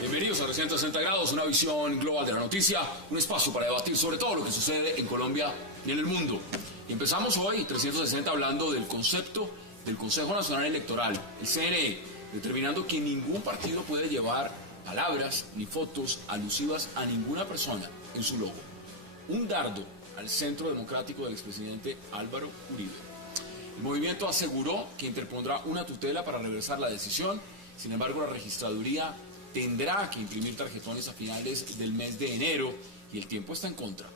Bienvenidos a 360 grados, una visión global de la noticia, un espacio para debatir sobre todo lo que sucede en Colombia y en el mundo. Y empezamos hoy, 360, hablando del concepto del Consejo Nacional Electoral, el CNE, determinando que ningún partido puede llevar palabras ni fotos alusivas a ninguna persona en su logo. Un dardo al centro democrático del expresidente Álvaro Uribe. El movimiento aseguró que interpondrá una tutela para reversar la decisión. Sin embargo, la registraduría tendrá que imprimir tarjetones a finales del mes de enero y el tiempo está en contra.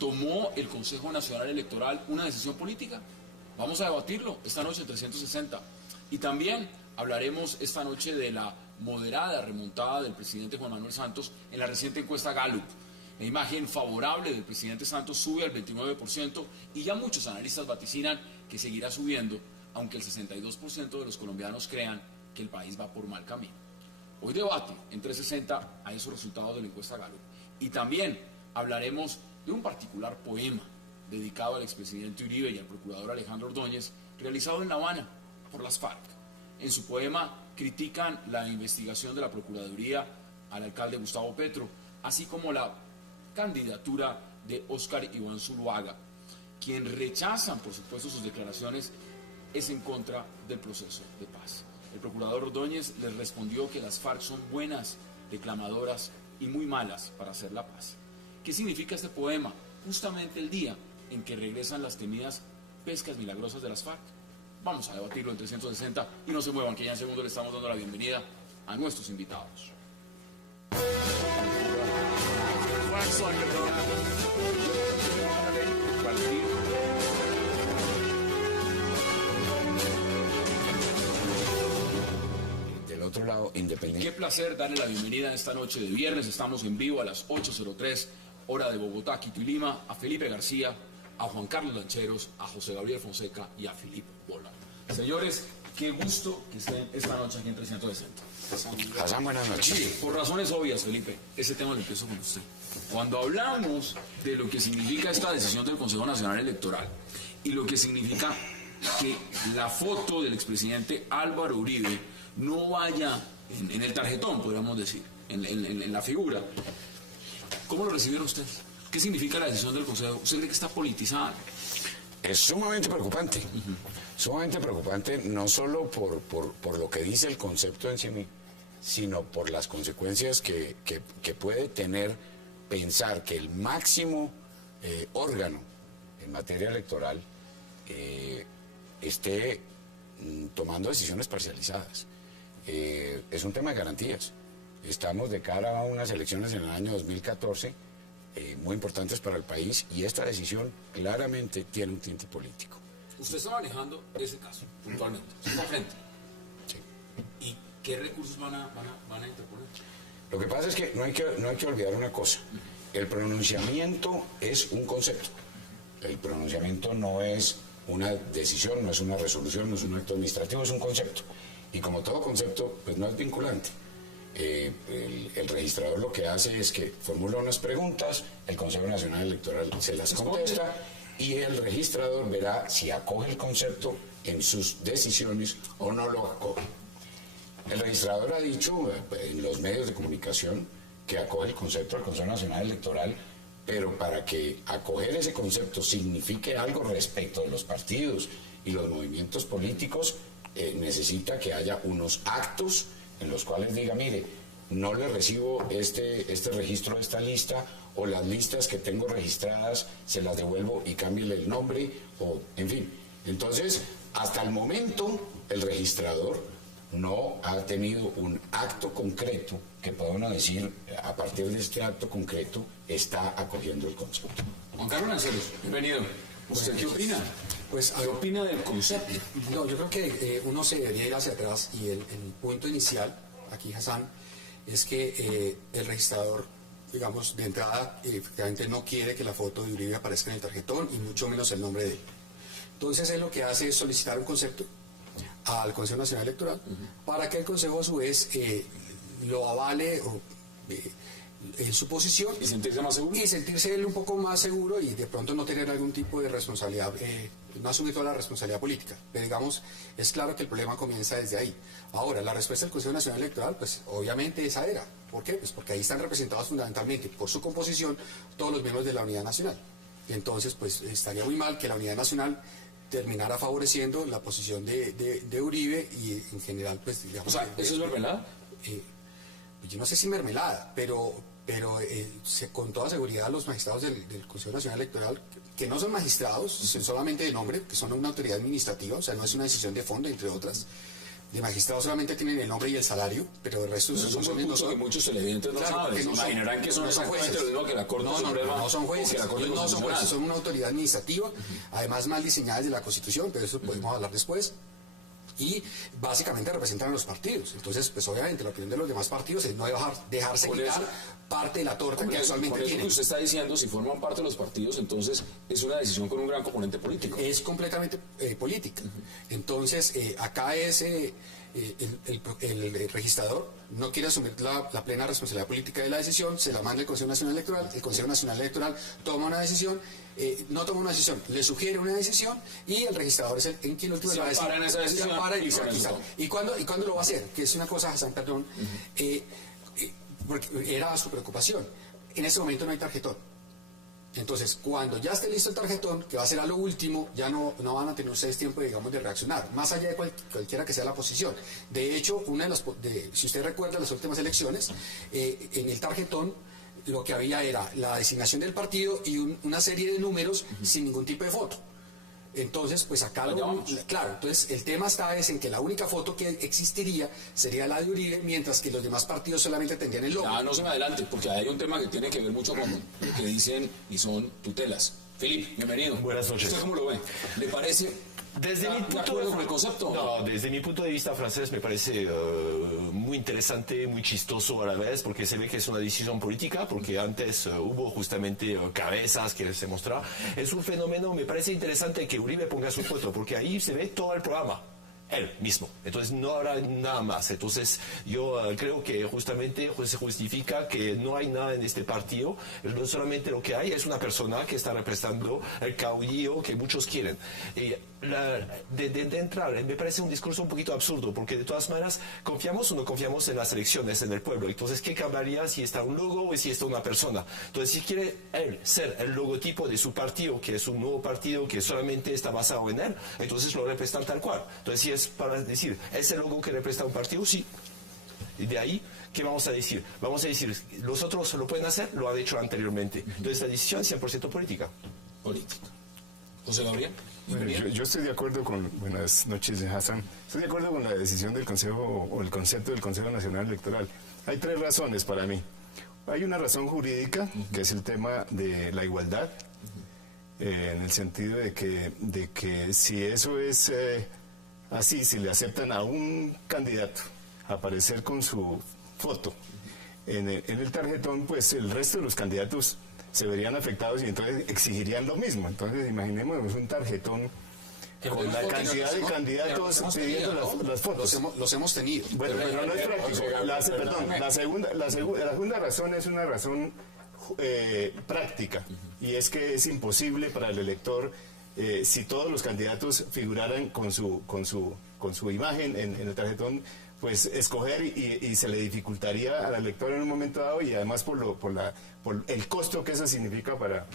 ¿Tomó el Consejo Nacional Electoral una decisión política? Vamos a debatirlo esta noche en 360. Y también hablaremos esta noche de la moderada remontada del presidente Juan Manuel Santos en la reciente encuesta Gallup. La imagen favorable del presidente Santos sube al 29% y ya muchos analistas vaticinan que seguirá subiendo, aunque el 62% de los colombianos crean que el país va por mal camino. Hoy debate en 360 a esos resultados de la encuesta Gallup. Y también hablaremos de un particular poema dedicado al expresidente Uribe y al procurador Alejandro Ordóñez, realizado en La Habana por las FARC. En su poema critican la investigación de la Procuraduría al alcalde Gustavo Petro, así como la candidatura de Óscar Iván Zuluaga. Quien rechazan, por supuesto, sus declaraciones es en contra del proceso de paz. El procurador Ordóñez les respondió que las FARC son buenas declamadoras y muy malas para hacer la paz. ¿Qué significa este poema? Justamente el día en que regresan las temidas pescas milagrosas de las FARC. Vamos a debatirlo en 360 y no se muevan, que ya en segundo le estamos dando la bienvenida a nuestros invitados. Otro lado, independiente. Qué placer darle la bienvenida esta noche de viernes. Estamos en vivo a las 8:03, hora de Bogotá, Quito y Lima, a Felipe García, a Juan Carlos Lancheros, a José Gabriel Fonseca y a Filipe Bola. Señores, qué gusto que estén esta noche aquí en 360. Hassan, buenas noches. Sí, por razones obvias, Felipe, ese tema lo empiezo con usted. Cuando hablamos de lo que significa esta decisión del Consejo Nacional Electoral y lo que significa que la foto del expresidente Álvaro Uribe no vaya en el tarjetón, podríamos decir, en la figura. ¿Cómo lo recibieron ustedes? ¿Qué significa la decisión del Consejo? ¿Usted cree que está politizada? Es sumamente preocupante. Sumamente preocupante, no solo por lo que dice el concepto en sí mismo, sino por las consecuencias que puede tener pensar que el máximo órgano en materia electoral esté tomando decisiones parcializadas. Es un tema de garantías. Estamos de cara a unas elecciones en el año 2014 muy importantes para el país y esta decisión claramente tiene un tinte político. Usted está manejando ese caso puntualmente, está frente. Sí. ¿Y qué recursos van a interponer? Lo que pasa es que no hay que olvidar una cosa. El pronunciamiento es un concepto. El pronunciamiento no es una decisión, no es una resolución, no es un acto administrativo, es un concepto. Y como todo concepto, pues no es vinculante. El registrador lo que hace es que formula unas preguntas, el Consejo Nacional Electoral se las contesta y el registrador verá si acoge el concepto en sus decisiones o no lo acoge. El registrador ha dicho en los medios de comunicación que acoge el concepto del Consejo Nacional Electoral, pero para que acoger ese concepto signifique algo respecto de los partidos y los movimientos políticos, necesita que haya unos actos en los cuales diga, mire, no le recibo este registro de esta lista, o las listas que tengo registradas se las devuelvo y cámbiele el nombre, o en fin. Entonces, hasta el momento, el registrador no ha tenido un acto concreto que podamos decir, a partir de este acto concreto, está acogiendo el concepto. Juan Carlos Lanceros, bienvenido. ¿Usted qué opina? Pues, ¿Qué opina del concepto? No, yo creo que uno se debería ir hacia atrás y el punto inicial, aquí Hassan, es que el registrador, digamos, de entrada, efectivamente no quiere que la foto de Uribe aparezca en el tarjetón y mucho menos el nombre de él. Entonces él lo que hace es solicitar un concepto al Consejo Nacional Electoral para que el Consejo a su vez lo avale o en su posición. ¿Y sentirse más seguro? Y sentirse él un poco más seguro y de pronto no tener algún tipo de responsabilidad, no asumir toda la responsabilidad política. Pero digamos, es claro que el problema comienza desde ahí. Ahora, la respuesta del Consejo Nacional Electoral, pues obviamente esa era. ¿Por qué? Pues porque ahí están representados fundamentalmente por su composición todos los miembros de la Unidad Nacional. Entonces, pues estaría muy mal que la Unidad Nacional terminara favoreciendo la posición de Uribe y en general, pues digamos... O sea, ¿eso es mermelada? Yo no sé si mermelada, pero con toda seguridad los magistrados del Consejo Nacional Electoral, que no son magistrados, son solamente de nombre, que son una autoridad administrativa, o sea, no es una decisión de fondo, entre otras. De magistrados solamente tienen el nombre y el salario, pero el resto no son que muchos televidentes no saben. Imaginarán que son exactamente lo mismo que la Corte Suprema. No son jueces, son una autoridad administrativa, además mal diseñada desde la Constitución, pero eso podemos hablar después. Y básicamente representan a los partidos. Entonces, pues obviamente la opinión de los demás partidos es no dejarse quitar parte de la torta que actualmente tienen. Lo que usted está diciendo, si forman parte de los partidos, entonces es una decisión con un gran componente político. Es completamente política. Entonces, acá es el registrador no quiere asumir la plena responsabilidad política de la decisión, se la manda el Consejo Nacional Electoral, el Consejo Nacional Electoral toma una decisión, no toma una decisión, le sugiere una decisión y el registrador es en quien último va a decir, en esa decisión, ¿Y cuándo lo va a hacer? Que es una cosa, Hassan, perdón, porque era su preocupación. En este momento no hay tarjetón. Entonces, cuando ya esté listo el tarjetón, que va a ser a lo último, ya no van a tener ustedes tiempo, digamos, de reaccionar, más allá de cualquiera que sea la posición. De hecho, si usted recuerda las últimas elecciones, en el tarjetón lo que había era la designación del partido y una serie de números sin ningún tipo de foto. Entonces, pues acá claro, entonces el tema está en que la única foto que existiría sería la de Uribe, mientras que los demás partidos solamente tendrían el logo. Ya no se me adelante, porque hay un tema que tiene que ver mucho con lo que dicen y son tutelas. Felipe, bienvenido. Buenas noches. ¿Usted cómo lo ve? ¿Le parece desde mi punto acuerdo con el concepto? No, desde mi punto de vista francés me parece muy interesante, muy chistoso a la vez, porque se ve que es una decisión política, porque antes hubo justamente cabezas que se mostraban. Es un fenómeno, me parece interesante que Uribe ponga su foto, porque ahí se ve todo el programa. Él mismo, entonces no habrá nada más. Entonces yo creo que justamente se justifica que no hay nada en este partido, no solamente lo que hay es una persona que está representando el caudillo que muchos quieren. De entrar, me parece un discurso un poquito absurdo, porque de todas maneras confiamos o no confiamos en las elecciones, en el pueblo. Entonces, ¿qué cambiaría si está un logo o si está una persona? Entonces, si quiere él ser el logotipo de su partido, que es un nuevo partido que solamente está basado en él, entonces lo representan tal cual. Entonces, si es para decir, ¿es el logo que representa un partido? Sí. Y de ahí, ¿qué vamos a decir? Vamos a decir, los otros lo pueden hacer, lo han hecho anteriormente. Entonces, la decisión es 100% política. Política. José Gabriel. Bueno, yo estoy de acuerdo con, buenas noches, Hassan, estoy de acuerdo con la decisión del Consejo o el concepto del Consejo Nacional Electoral. Hay tres razones para mí. Hay una razón jurídica, que es el tema de la igualdad, en el sentido de que si eso es así, si le aceptan a un candidato aparecer con su foto en el tarjetón, pues el resto de los candidatos se verían afectados y entonces exigirían lo mismo. Entonces imaginémonos un tarjetón con la cantidad de candidatos pidiendo las fotos. Los hemos tenido. Bueno, pero no es práctico. La segunda razón es una razón práctica, y es que es imposible para el elector, si todos los candidatos figuraran con su imagen en el tarjetón, pues escoger y se le dificultaría al elector en un momento dado, y además por el costo que eso significa para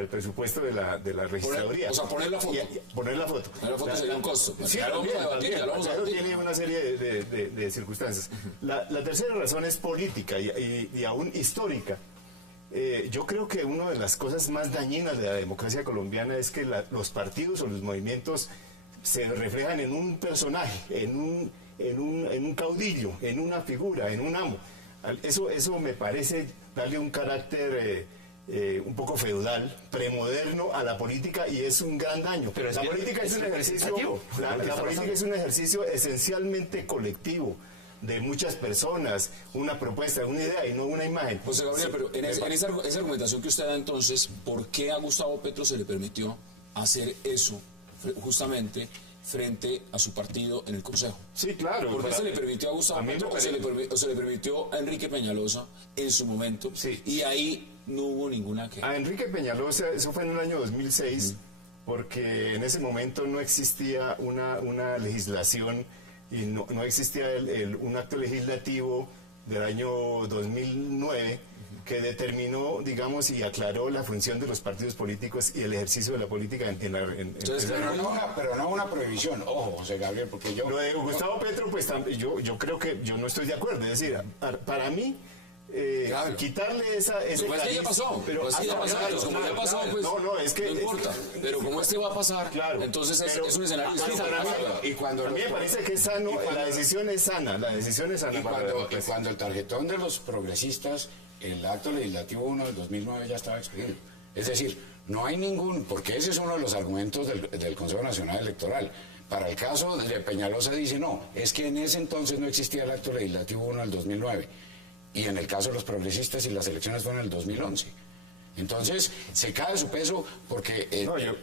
el presupuesto de la registraduría. Poner la foto. Poner la foto. Poner la foto sería un costo. Sí, tiene una serie de circunstancias. La tercera razón es política y aún histórica. Yo creo que una de las cosas más dañinas de la democracia colombiana es que los partidos o los movimientos se reflejan en un personaje, en un caudillo, en una figura, en un amo. Eso me parece darle un carácter un poco feudal, premoderno a la política, y es un gran daño. Pero la política es un ejercicio, la política es un ejercicio esencialmente colectivo, de muchas personas, una propuesta, una idea y no una imagen. José Gabriel, pero en esa argumentación que usted da entonces, ¿por qué a Gustavo Petro se le permitió hacer eso justamente frente a su partido en el Consejo. Sí, claro. Porque se le permitió a Gustavo Petro o se le permitió a Enrique Peñalosa en su momento. Sí. Y ahí no hubo ninguna queja. A Enrique Peñalosa, eso fue en el año 2006, porque en ese momento no existía una legislación y no existía un acto legislativo del año 2009 que determinó, digamos, y aclaró la función de los partidos políticos y el ejercicio de la política pero no una prohibición, ojo, José Gabriel, porque yo... Lo de Gustavo Petro, pues yo creo que yo no estoy de acuerdo, es decir, para mí... Claro. Quitarle ese pues ya pasó, pero pues ya pasó, claro, como ya pasó, claro, pues no, es que no importa, pero como este va a pasar, claro, entonces es un escenario pero distinto. para mí, y cuando a mí me parece que es sano, la decisión es sana, Y cuando el tarjetón de los progresistas, el acto legislativo 1 del 2009 ya estaba expedido. Es decir, no hay ningún, porque ese es uno de los argumentos del Consejo Nacional Electoral. Para el caso de Peñalosa dice, no, es que en ese entonces no existía el acto legislativo 1 del 2009. Y en el caso de los progresistas y las elecciones fueron en el 2011. Entonces, se cae de su peso porque,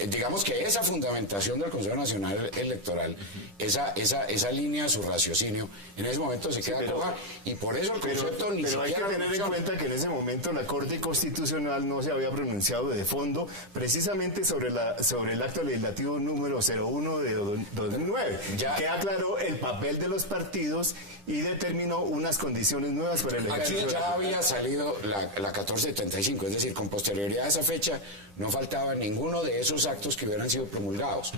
digamos que esa fundamentación del Consejo Nacional Electoral, esa línea de su raciocinio, en ese momento se queda coja, y por eso el concepto ni siquiera... Pero hay que tener en cuenta que en ese momento la Corte Constitucional no se había pronunciado de fondo precisamente sobre el acto legislativo número 01 de 2009, que aclaró el papel de los partidos y determinó unas condiciones nuevas para el ejercicio. Aquí ya había salido la 1475, es decir, con posterioridad a esa fecha no faltaba ninguno de esos actos que hubieran sido promulgados.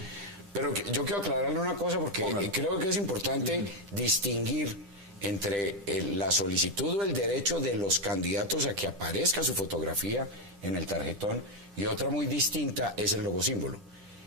Pero yo quiero aclararle una cosa porque creo que es importante distinguir entre la solicitud o el derecho de los candidatos a que aparezca su fotografía en el tarjetón y otra muy distinta es el logosímbolo.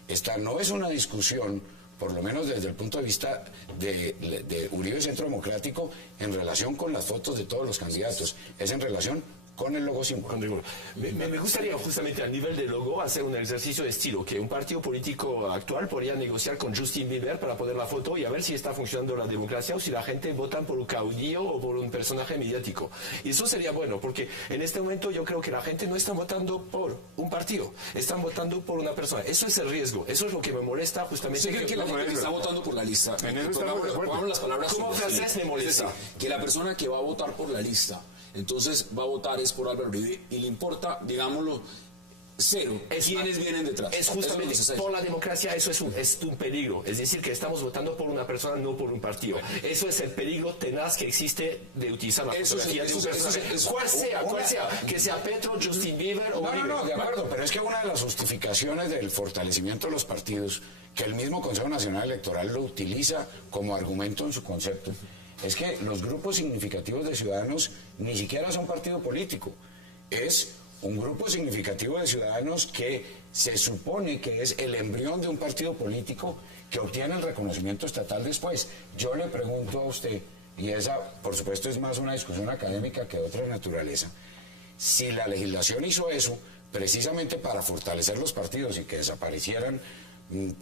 Esta no es una discusión, por lo menos desde el punto de vista de Uribe Centro Democrático, en relación con las fotos de todos los candidatos, es en relación con el logo símbolo. Me gustaría justamente a nivel de logo hacer un ejercicio de estilo, que un partido político actual podría negociar con Justin Bieber para poner la foto y a ver si está funcionando la democracia o si la gente vota por un caudillo o por un personaje mediático. Y eso sería bueno, porque en este momento yo creo que la gente no está votando por un partido, están votando por una persona. Eso es el riesgo, eso es lo que me molesta justamente. ¿Usted cree que la gente que está votando por la lista, pongamos las palabras como francés me molesta? Es decir, que la persona que va a votar por la lista, entonces va a votar es por Álvaro Uribe y le importa, digámoslo, cero, quiénes vienen detrás? Es justamente por la democracia, eso es un peligro. Es decir, que estamos votando por una persona, no por un partido. Eso es el peligro tenaz que existe de utilizar la fotografía de un personaje. Cual sea, que sea Petro, Justin Bieber o Uribe. No, de acuerdo, pero es que una de las justificaciones del fortalecimiento de los partidos, que el mismo Consejo Nacional Electoral lo utiliza como argumento en su concepto, es que los grupos significativos de ciudadanos ni siquiera son partido político, es un grupo significativo de ciudadanos que se supone que es el embrión de un partido político que obtiene el reconocimiento estatal después. Yo le pregunto a usted, y esa por supuesto es más una discusión académica que de otra naturaleza, si la legislación hizo eso precisamente para fortalecer los partidos y que desaparecieran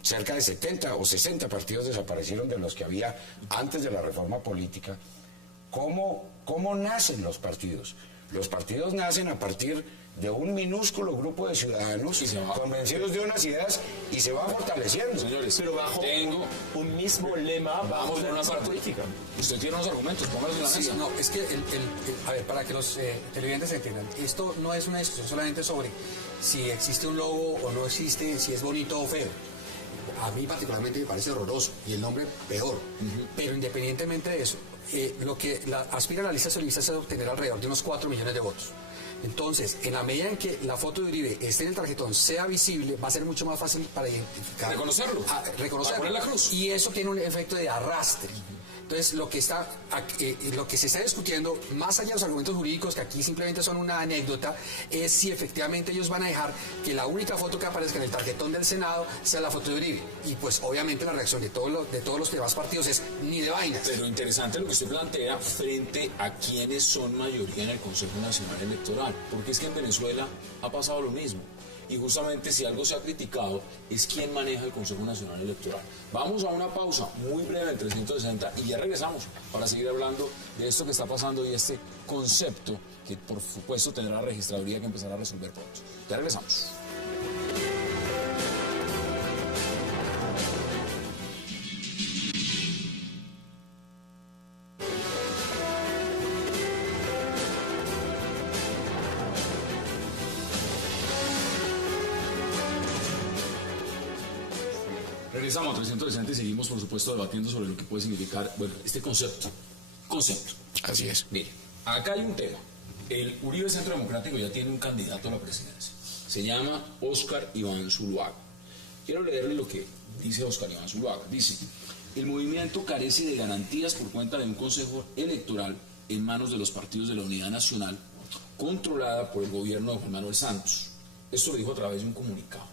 cerca de 70 o 60 partidos desaparecieron de los que había antes de la reforma política. ¿Cómo nacen los partidos? Los partidos nacen a partir de un minúsculo grupo de ciudadanos convencidos de unas ideas y se van fortaleciendo. Señores, pero bajo un mismo lema, vamos a una parte política. Usted tiene unos argumentos, póngalos en la mesa. No, es que, a ver, para que los televidentes entiendan, esto no es una discusión solamente sobre si existe un logo o no existe, si es bonito o feo. A mí particularmente me parece horroroso y el nombre peor. Pero independientemente de eso, lo que aspira a la lista socialista es obtener alrededor de unos 4 millones de votos. Entonces, en la medida en que la foto de Uribe esté en el tarjetón, sea visible, va a ser mucho más fácil para identificar. Reconocerlo. Para poner la cruz. Y eso tiene un efecto de arrastre. Entonces, lo que se está discutiendo, más allá de los argumentos jurídicos, que aquí simplemente son una anécdota, es si efectivamente ellos van a dejar que la única foto que aparezca en el tarjetón del Senado sea la foto de Uribe. Y pues, obviamente, la reacción de todos los demás partidos es ni de vainas. Pero interesante lo que usted plantea frente a quienes son mayoría en el Consejo Nacional Electoral. Porque es que en Venezuela ha pasado lo mismo. Y justamente si algo se ha criticado es quién maneja el Consejo Nacional Electoral. Vamos a una pausa muy breve en 360 y ya regresamos para seguir hablando de esto que está pasando y este concepto que por supuesto tendrá la registraduría que empezar a resolver pronto. Ya regresamos. Regresamos a 360 y seguimos, por supuesto, debatiendo sobre lo que puede significar, bueno, este concepto. Así es. Mire, acá hay un tema. El Uribe Centro Democrático ya tiene un candidato a la presidencia. Se llama Óscar Iván Zuluaga. Quiero leerle lo que dice Óscar Iván Zuluaga. Dice: el movimiento carece de garantías por cuenta de un consejo electoral en manos de los partidos de la Unidad Nacional, controlada por el gobierno de Juan Manuel Santos. Esto lo dijo a través de un comunicado.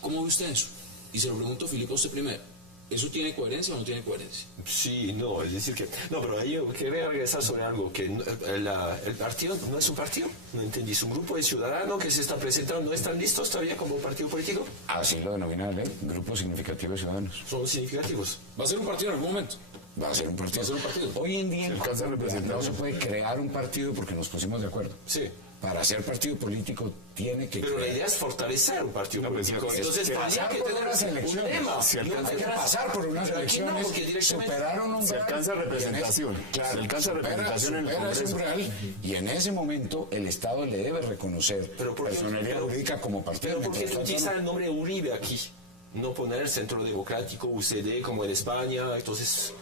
¿Cómo ve usted eso? Y se lo pregunto a Filipe a usted primero. ¿Eso tiene coherencia o no tiene coherencia? Sí, no, es decir que... No, pero yo quería regresar sobre algo, que el partido no es un partido, no entendí, es un grupo de ciudadanos que se está presentando, ¿no están listos todavía como partido político? Así lo denomina la ley, Grupo Significativo de Ciudadanos. Son significativos. ¿Va a ser un partido en algún momento? Va a ser un partido. Va a ser un partido. Hoy en día Se alcanza a representar. no se puede crear un partido porque nos pusimos de acuerdo. Sí. Para ser partido político tiene que Pero la idea es fortalecer un partido político. Entonces, pasar hay que por tener unas un elecciones. lema. Se alcanza- Hay que pasar por unas Pero aquí no, elecciones, porque directamente superaron un se umbral, alcanza y en representación. Se alcanza representación en el supera ese Congreso. umbral, y en ese momento el Estado le debe reconocer Pero ¿por qué? personalidad jurídica como partido. Pero ¿por qué Mientras tanto, utilizar no. el nombre Uribe aquí? No poner el Centro Democrático, UCD, como en España, entonces...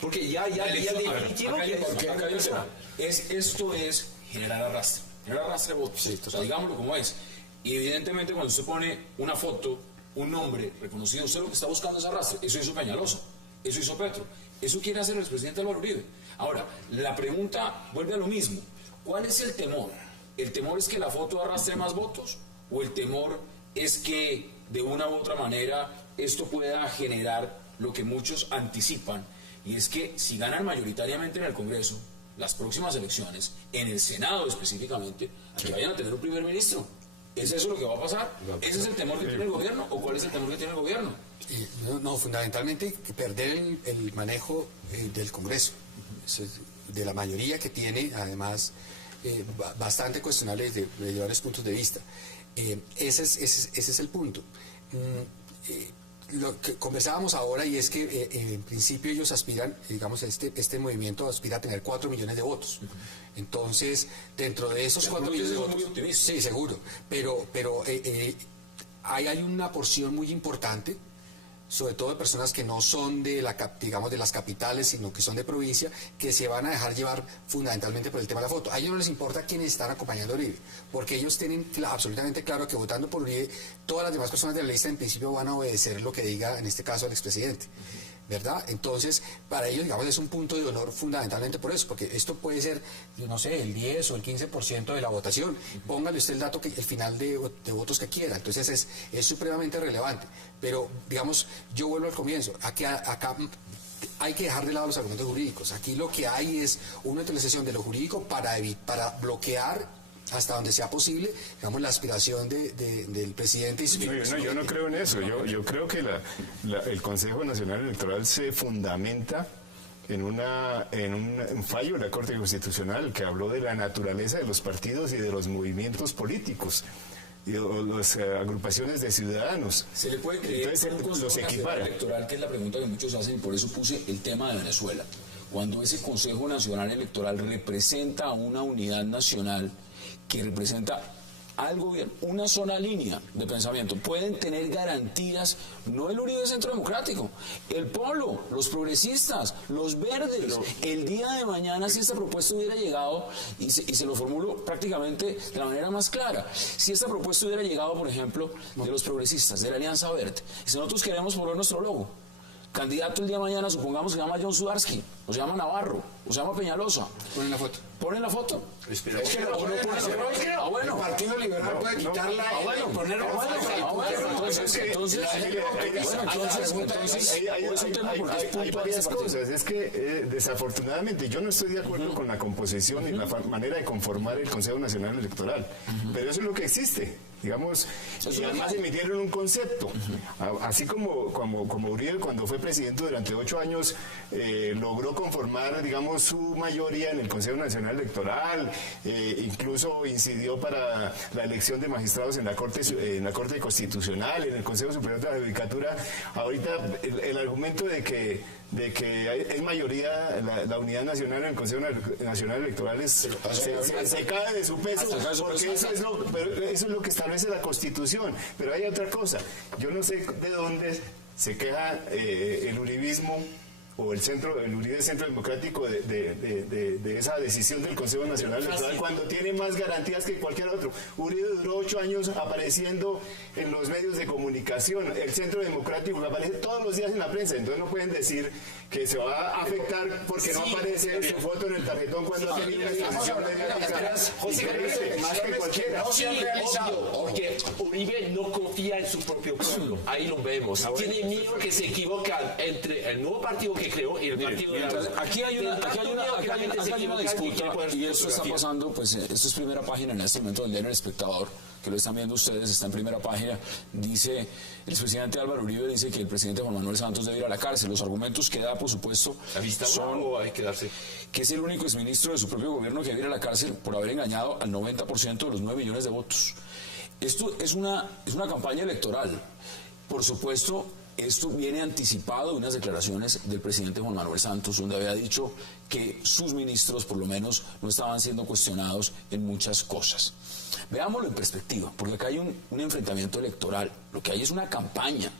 Porque ya definitivo Acá hay que un tema, acá hay un tema. Esto es generar arrastre de votos. Sí, O sea, digámoslo como es. Y evidentemente cuando usted pone una foto, un nombre reconocido, usted lo que está buscando es arrastre. Eso hizo Peñalosa, eso hizo Petro, eso quiere hacer el expresidente Álvaro Uribe. Ahora, la pregunta vuelve a lo mismo. ¿Cuál es el temor? ¿El temor es que la foto arrastre más votos? ¿O el temor es que de una u otra manera esto pueda generar lo que muchos anticipan? Y es que si ganan mayoritariamente en el Congreso, las próximas elecciones, en el Senado específicamente, aquí vayan a tener un primer ministro. ¿Es eso lo que va a pasar? ¿Ese es el temor que tiene el gobierno? ¿O cuál es el temor que tiene el gobierno? No, fundamentalmente perder el manejo del Congreso, de la mayoría que tiene, además, bastante cuestionable desde varios puntos de vista. Ese es el punto. Lo que conversábamos ahora, y es que en principio ellos aspiran, digamos, este movimiento aspira a tener 4 millones de votos. Entonces, dentro de esos 4 millones de votos... Muy optimista. Sí, seguro. Pero hay una porción muy importante, sobre todo de personas que no son de las capitales, sino que son de provincia, que se van a dejar llevar fundamentalmente por el tema de la foto. A ellos no les importa quiénes están acompañando a Uribe, porque ellos tienen absolutamente claro que votando por Uribe, todas las demás personas de la lista en principio van a obedecer lo que diga, en este caso, el expresidente, ¿verdad? Entonces, para ellos, digamos, es un punto de honor fundamentalmente por eso, porque esto puede ser, no sé, el 10 o el 15% de la votación. Póngale usted el dato, el final de votos que quiera. Entonces, es supremamente relevante. Pero, digamos, yo vuelvo al comienzo. Acá hay que dejar de lado los argumentos jurídicos. Aquí lo que hay es una utilización de lo jurídico para bloquear hasta donde sea posible, digamos, la aspiración del presidente. Yo no creo en eso. Yo creo que el Consejo Nacional Electoral se fundamenta en un fallo de la Corte Constitucional que habló de la naturaleza de los partidos y de los movimientos políticos y las agrupaciones de ciudadanos. ¿Se le puede creer Entonces, por un Consejo los Nacional equipara. Electoral, que es la pregunta que muchos hacen, y por eso puse el tema de Venezuela? Cuando ese Consejo Nacional Electoral representa a una unidad nacional que representa al gobierno, una sola línea de pensamiento, pueden tener garantías, no el Uribe Centro Democrático, el Polo, los progresistas, los verdes. El día de mañana, si esta propuesta hubiera llegado, y se lo formulo prácticamente de la manera más clara, si esta propuesta hubiera llegado, por ejemplo, de los progresistas, de la Alianza Verde, si nosotros queremos poner nuestro logo, candidato el día de mañana, supongamos que se llama John Sudarsky, o se llama Navarro, o se llama Peñalosa. Ponen la foto. ¿Ponen la foto? Espera, Es que lo puede hacer. bueno. El Partido Liberal puede quitarla y ponerla Hay varias cosas. Es que desafortunadamente yo no estoy de acuerdo con la composición y la manera de conformar el Consejo Nacional Electoral, pero eso es lo que existe. Digamos, y además emitieron un concepto. Así como Uribe, cuando fue presidente durante 8 años, logró conformar, digamos, su mayoría en el Consejo Nacional Electoral, incluso incidió para la elección de magistrados en la Corte Constitucional, en el Consejo Superior de la Judicatura. Ahorita el argumento de que de que hay mayoría, la unidad nacional en el Consejo Nacional Electoral se cae de su peso, porque eso es lo que establece la Constitución. Pero hay otra cosa, yo no sé de dónde se queja el uribismo o el Uribe Centro Democrático de esa decisión del Consejo Nacional Electoral cuando tiene más garantías que cualquier otro. Uribe duró 8 años apareciendo en los medios de comunicación, el Centro Democrático aparece todos los días en la prensa, entonces no pueden decir que se va a afectar porque no aparece su foto en el tarjetón cuando ha tenido una decisión mediática más que cualquiera. Porque Uribe no confía en su propio pueblo, ahí lo vemos. Tiene miedo que se equivocan entre el nuevo partido que creó y el partido aquí hay una disputa y eso está pasando, pues esto es primera página en este momento del diario El Espectador, que lo están viendo ustedes, está en primera página. Dice el expresidente Álvaro Uribe, dice que el presidente Juan Manuel Santos debe ir a la cárcel. Los argumentos que da, por supuesto, son o hay que darse que es el único exministro de su propio gobierno que debe ir a la cárcel por haber engañado al 90% de los 9 millones de votos. Esto es una campaña electoral. Por supuesto, esto viene anticipado de unas declaraciones del presidente Juan Manuel Santos, donde había dicho que sus ministros, por lo menos, no estaban siendo cuestionados en muchas cosas. Veámoslo en perspectiva, porque acá hay un enfrentamiento electoral, lo que hay es una campaña,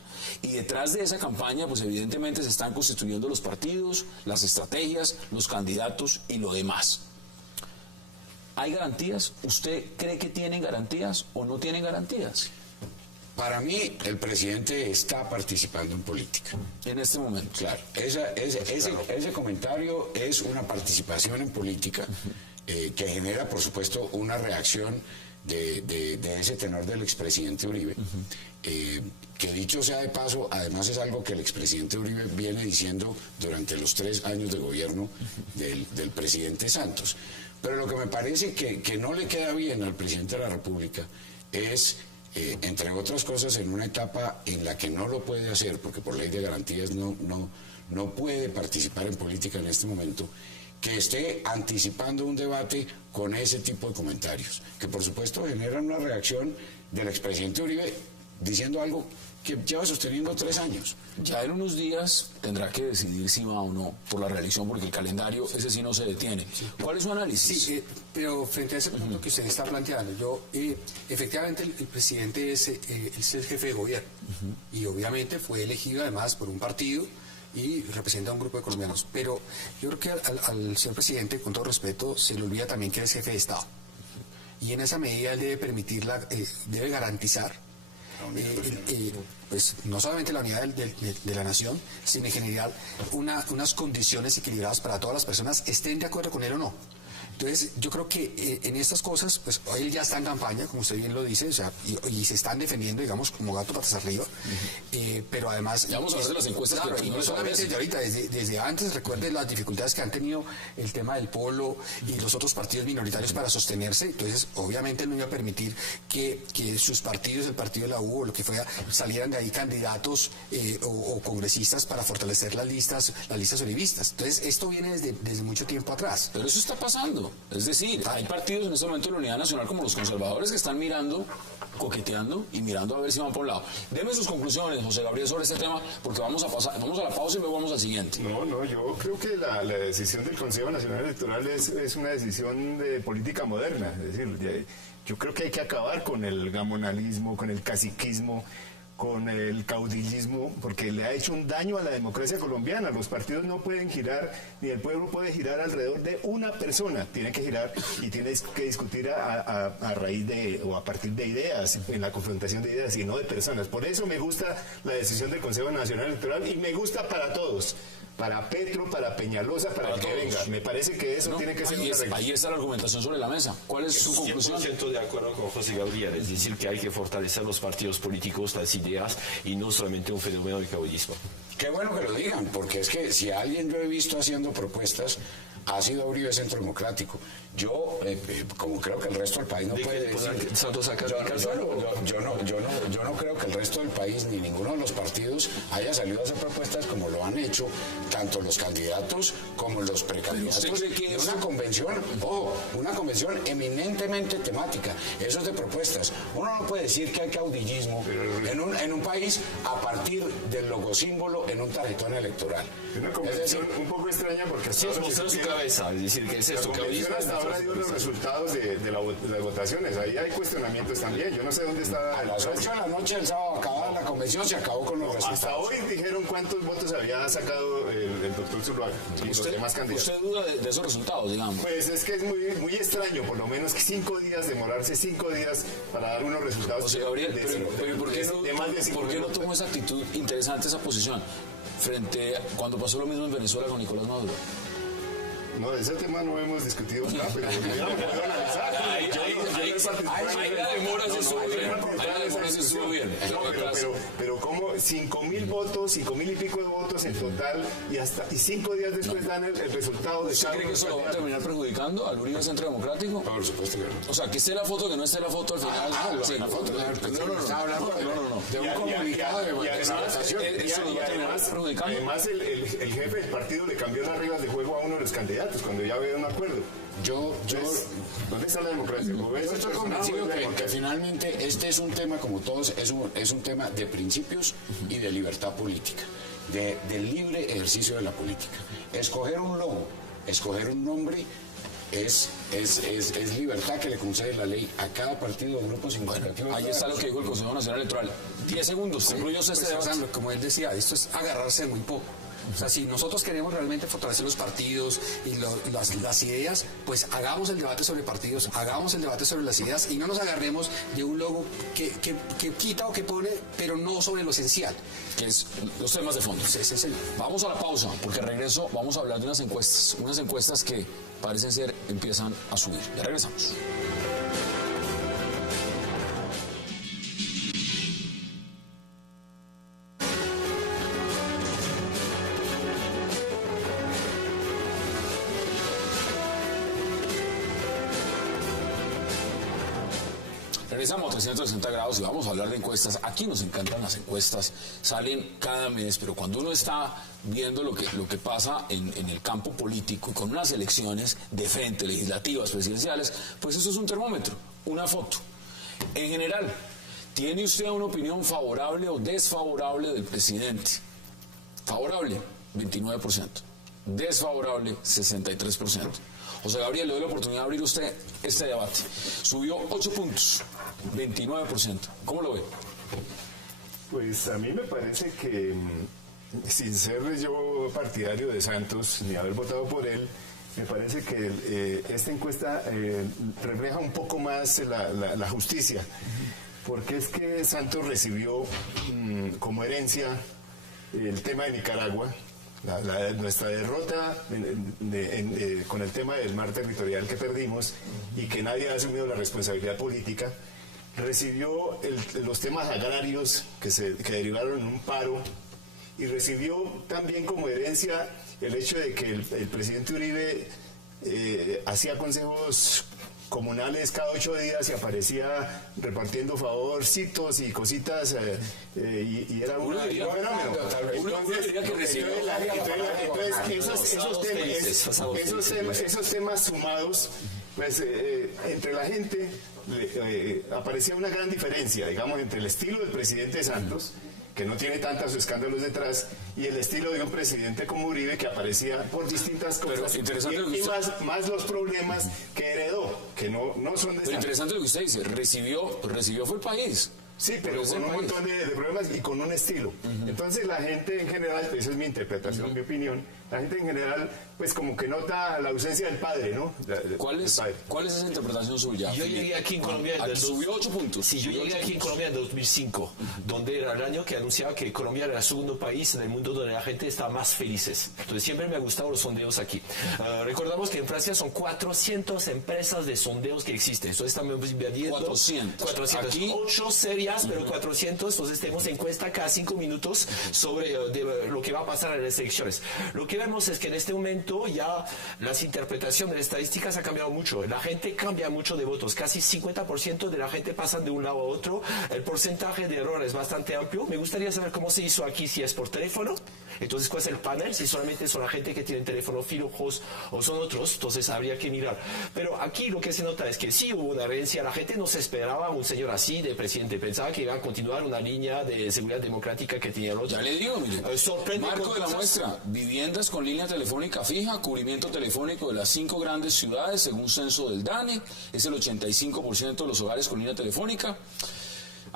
y detrás de esa campaña, pues evidentemente se están constituyendo los partidos, las estrategias, los candidatos y lo demás. ¿Hay garantías? ¿Usted cree que tienen garantías o no tienen garantías? Para mí, el presidente está participando en política. En este momento. Claro. Ese comentario es una participación en política que genera, por supuesto, una reacción de ese tenor del expresidente Uribe, que dicho sea de paso, además es algo que el expresidente Uribe viene diciendo durante los 3 años de gobierno del presidente Santos. Pero lo que me parece que no le queda bien al presidente de la República es, entre otras cosas, en una etapa en la que no lo puede hacer, porque por ley de garantías no puede participar en política en este momento, que esté anticipando un debate con ese tipo de comentarios, que por supuesto generan una reacción del expresidente Uribe diciendo algo que lleva sosteniendo 3 años. Ya en unos días tendrá que decidir si va o no por la reelección, porque el calendario ese sí no se detiene. Sí. ¿Cuál es su análisis? Sí, pero frente a ese punto que usted está planteando, efectivamente el presidente es el jefe de gobierno y obviamente fue elegido además por un partido y representa a un grupo de colombianos, pero yo creo que al señor presidente, con todo respeto, se le olvida también que él es jefe de Estado y en esa medida él debe debe garantizar pues no solamente la unidad de la nación, sino en general unas condiciones equilibradas para todas las personas, estén de acuerdo con él o no. Entonces, yo creo que en estas cosas, pues él ya está en campaña, como usted bien lo dice, o sea, y se están defendiendo, digamos, como gato patas arriba, pero además... Ya vamos a ver de las encuestas, claro, que y no solamente desde ahorita, desde antes, recuerde las dificultades que han tenido el tema del polo y los otros partidos minoritarios para sostenerse, entonces, obviamente, no iba a permitir que sus partidos, el partido de la U o lo que fuera, salieran de ahí candidatos o congresistas para fortalecer las listas uribistas. Entonces, esto viene desde mucho tiempo atrás. Pero eso está pasando. Es decir, hay partidos en este momento de la Unidad Nacional como los conservadores que están mirando, coqueteando y mirando a ver si van por un lado. Deme sus conclusiones, José Gabriel, sobre este tema, porque vamos a la pausa y luego vamos al siguiente. No, yo creo que la decisión del Consejo Nacional Electoral es una decisión de política moderna. Es decir, yo creo que hay que acabar con el gamonalismo, con el caciquismo, con el caudillismo, porque le ha hecho un daño a la democracia colombiana. Los partidos no pueden girar, ni el pueblo puede girar alrededor de una persona. Tiene que girar y tiene que discutir a raíz de, o a partir de ideas, en la confrontación de ideas y no de personas. Por eso me gusta la decisión del Consejo Nacional Electoral y me gusta para todos. Para Petro, para Peñalosa, para el que venga. Me parece que eso tiene que ser una regla. Ahí está la argumentación sobre la mesa. ¿Cuál es su conclusión? 100% de acuerdo con José Gabriel, es decir, que hay que fortalecer los partidos políticos, las ideas, y no solamente un fenómeno de caudillismo. Qué bueno que lo digan, porque es que si a alguien yo he visto haciendo propuestas ha sido Uribe Centro Democrático. Yo, como creo que el resto del país no puede decir... Yo no creo que el resto del país ni ninguno de los partidos haya salido a hacer propuestas como lo han hecho tanto los candidatos como los precandidatos. Y una convención, una convención eminentemente temática. Eso es de propuestas. Uno no puede decir que hay caudillismo en un país a partir del logosímbolo en un tarjetón electoral. Una convención un poco extraña porque sí, es mostrar su cabeza, es decir, que es esto, caudillismo. Hasta ahora dio los resultados de las votaciones. Ahí hay cuestionamientos también. Yo no sé dónde está. A las 8 de la noche del sábado acababa la convención, se acabó con los resultados. Hasta hoy dijeron cuántos votos había sacado el doctor Zuluaga y los demás candidatos. ¿Usted duda de esos resultados, digamos? Pues es que es muy extraño, por lo menos 5 días, demorarse 5 días para dar unos resultados. O sea, Gabriel, pero ¿por qué no tomó esa actitud interesante, esa posición, frente a cuando pasó lo mismo en Venezuela con Nicolás Maduro? No, de ese tema no hemos discutido nada, pero puedo analizar. Ahí la demora se estuvo bien. Pero como 5.000 votos, 5.000 y pico de votos en total, y 5 días después dan el resultado de... ¿Usted cree que eso lo va a terminar perjudicando al Uribe Centro Democrático? Por supuesto que no. O sea, que esté la foto, que no esté la foto al final. Sí, la foto. No. De un comunicado de votación. Eso lo va a terminar perjudicando. Además, el jefe del partido le cambió las reglas de juego a uno de los candidatos cuando ya había un acuerdo. ¿Dónde está la democracia? Yo estoy convencido que finalmente este es un tema, como todos, es un tema de principios y de libertad política, del libre ejercicio de la política. Escoger un logo, escoger un nombre, es libertad que le concede la ley a cada partido o grupo significativo. Bueno, ahí está lo que dijo el Consejo Nacional Electoral. 10 segundos, concluyó este debate. Como él decía, esto es agarrarse muy poco. O sea, si nosotros queremos realmente fortalecer los partidos y las ideas, pues hagamos el debate sobre partidos, hagamos el debate sobre las ideas y no nos agarremos de un logo que quita o que pone, pero no sobre lo esencial. Que es los temas de fondo. Vamos a la pausa, porque al regreso vamos a hablar de unas encuestas que parecen ser, empiezan a subir. Ya regresamos. Regresamos a 360 grados y vamos a hablar de encuestas. Aquí nos encantan las encuestas, salen cada mes, pero cuando uno está viendo lo que pasa en el campo político y con unas elecciones de frente, legislativas, presidenciales, pues eso es un termómetro, una foto. En general, ¿tiene usted una opinión favorable o desfavorable del presidente? Favorable, 29%. Desfavorable, 63%. José Gabriel, le doy la oportunidad de abrir usted este debate. Subió 8 puntos, 29%. ¿Cómo lo ve? Pues a mí me parece que, sin ser yo partidario de Santos, ni haber votado por él, me parece que esta encuesta refleja un poco más la justicia. Porque es que Santos recibió como herencia el tema de Nicaragua, nuestra derrota con el tema del mar territorial que perdimos y que nadie ha asumido la responsabilidad política. Recibió los temas agrarios que derivaron en un paro y recibió también como herencia el hecho de que el presidente Uribe hacía consejos comunales cada 8 días y aparecía repartiendo favorcitos y cositas y era un fenómeno. Esos temas sumados, pues entre la gente aparecía una gran diferencia, digamos, entre el estilo del presidente Santos, que no tiene tantos escándalos detrás, y el estilo de un presidente como Uribe, que aparecía por distintas cosas, y más los problemas que heredó, que no son de... Pero interesante lo que usted dice, recibió fue el país. Sí, pero con un montón de problemas y con un estilo. Entonces la gente en general, esa es mi interpretación, mi opinión, la gente en general, pues como que nota la ausencia del padre, ¿no? ¿Cuál es esa interpretación suya? Yo llegué aquí en Colombia... subió 8 puntos. Sí, yo llegué aquí en Colombia en 2005, donde era el año que anunciaba que Colombia era el segundo país del mundo donde la gente está más felices. Entonces siempre me han gustado los sondeos aquí. Recordamos que en Francia son 400 empresas de sondeos que existen. Entonces estamos viendo... 400. Aquí 8 serias, pero 400. Entonces tenemos encuesta cada 5 minutos sobre lo que va a pasar en las elecciones. Lo que vemos es que en este momento ya las interpretaciones de estadísticas ha cambiado mucho. La gente cambia mucho de votos. Casi 50% de la gente pasan de un lado a otro. El porcentaje de error es bastante amplio. Me gustaría saber cómo se hizo aquí, si es por teléfono. Entonces, ¿cuál es el panel? Si solamente son la gente que tiene teléfono fijos o son otros, entonces habría que mirar. Pero aquí lo que se nota es que sí hubo una herencia. La gente no se esperaba un señor así de presidente. Pensaba que iba a continuar una línea de seguridad democrática que tenía el otro. Ya le digo, mire, marco de la muestra, viviendas con línea telefónica fija, cubrimiento telefónico de las 5 grandes ciudades, según censo del DANE, es el 85% de los hogares con línea telefónica.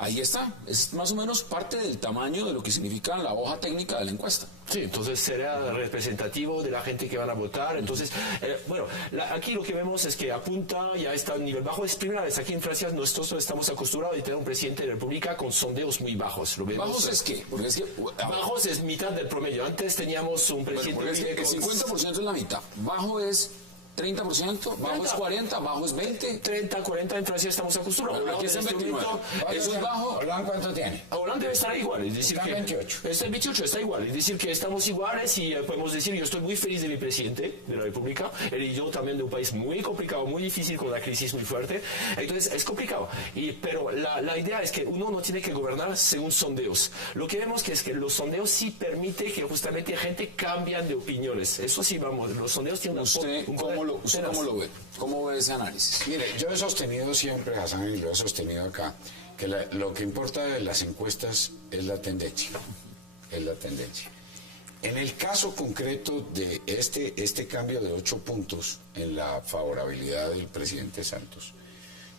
Ahí está, es más o menos parte del tamaño de lo que significa la hoja técnica de la encuesta. Sí, entonces será representativo de la gente que van a votar. Entonces, bueno, aquí lo que vemos es que apunta, ya está a un nivel bajo. Es primera vez aquí en Francia, nosotros estamos acostumbrados a tener un presidente de la República con sondeos muy bajos. ¿Lo vemos? ¿Bajos es qué? Porque es que, bajos es mitad del promedio. Antes teníamos un presidente... Bueno, es que el 50% es la mitad. Bajo es 30%, bajo es 40%, bajo es 20%. 30, 40 en Francia estamos acostumbrados. Pero aquí es en 29. Eso es bajo. ¿Holanda cuánto tiene? Holanda debe estar igual, es decir Está que... 28. Está en 28, está igual. Es decir que estamos iguales y podemos decir, yo estoy muy feliz de mi presidente de la República. Él y yo también de un país muy complicado, muy difícil, con una crisis muy fuerte. Entonces es complicado. Pero la idea es que uno no tiene que gobernar según sondeos. Lo que vemos que es que los sondeos sí permiten que justamente gente cambie de opiniones. Eso sí, vamos, los sondeos tienen ¿Usted cómo lo ve? ¿Cómo ve ese análisis? Mire, yo he sostenido siempre, Hassan, y lo he sostenido acá, que lo que importa de las encuestas es la tendencia. Es la tendencia. En el caso concreto de este cambio de 8 puntos en la favorabilidad del presidente Santos,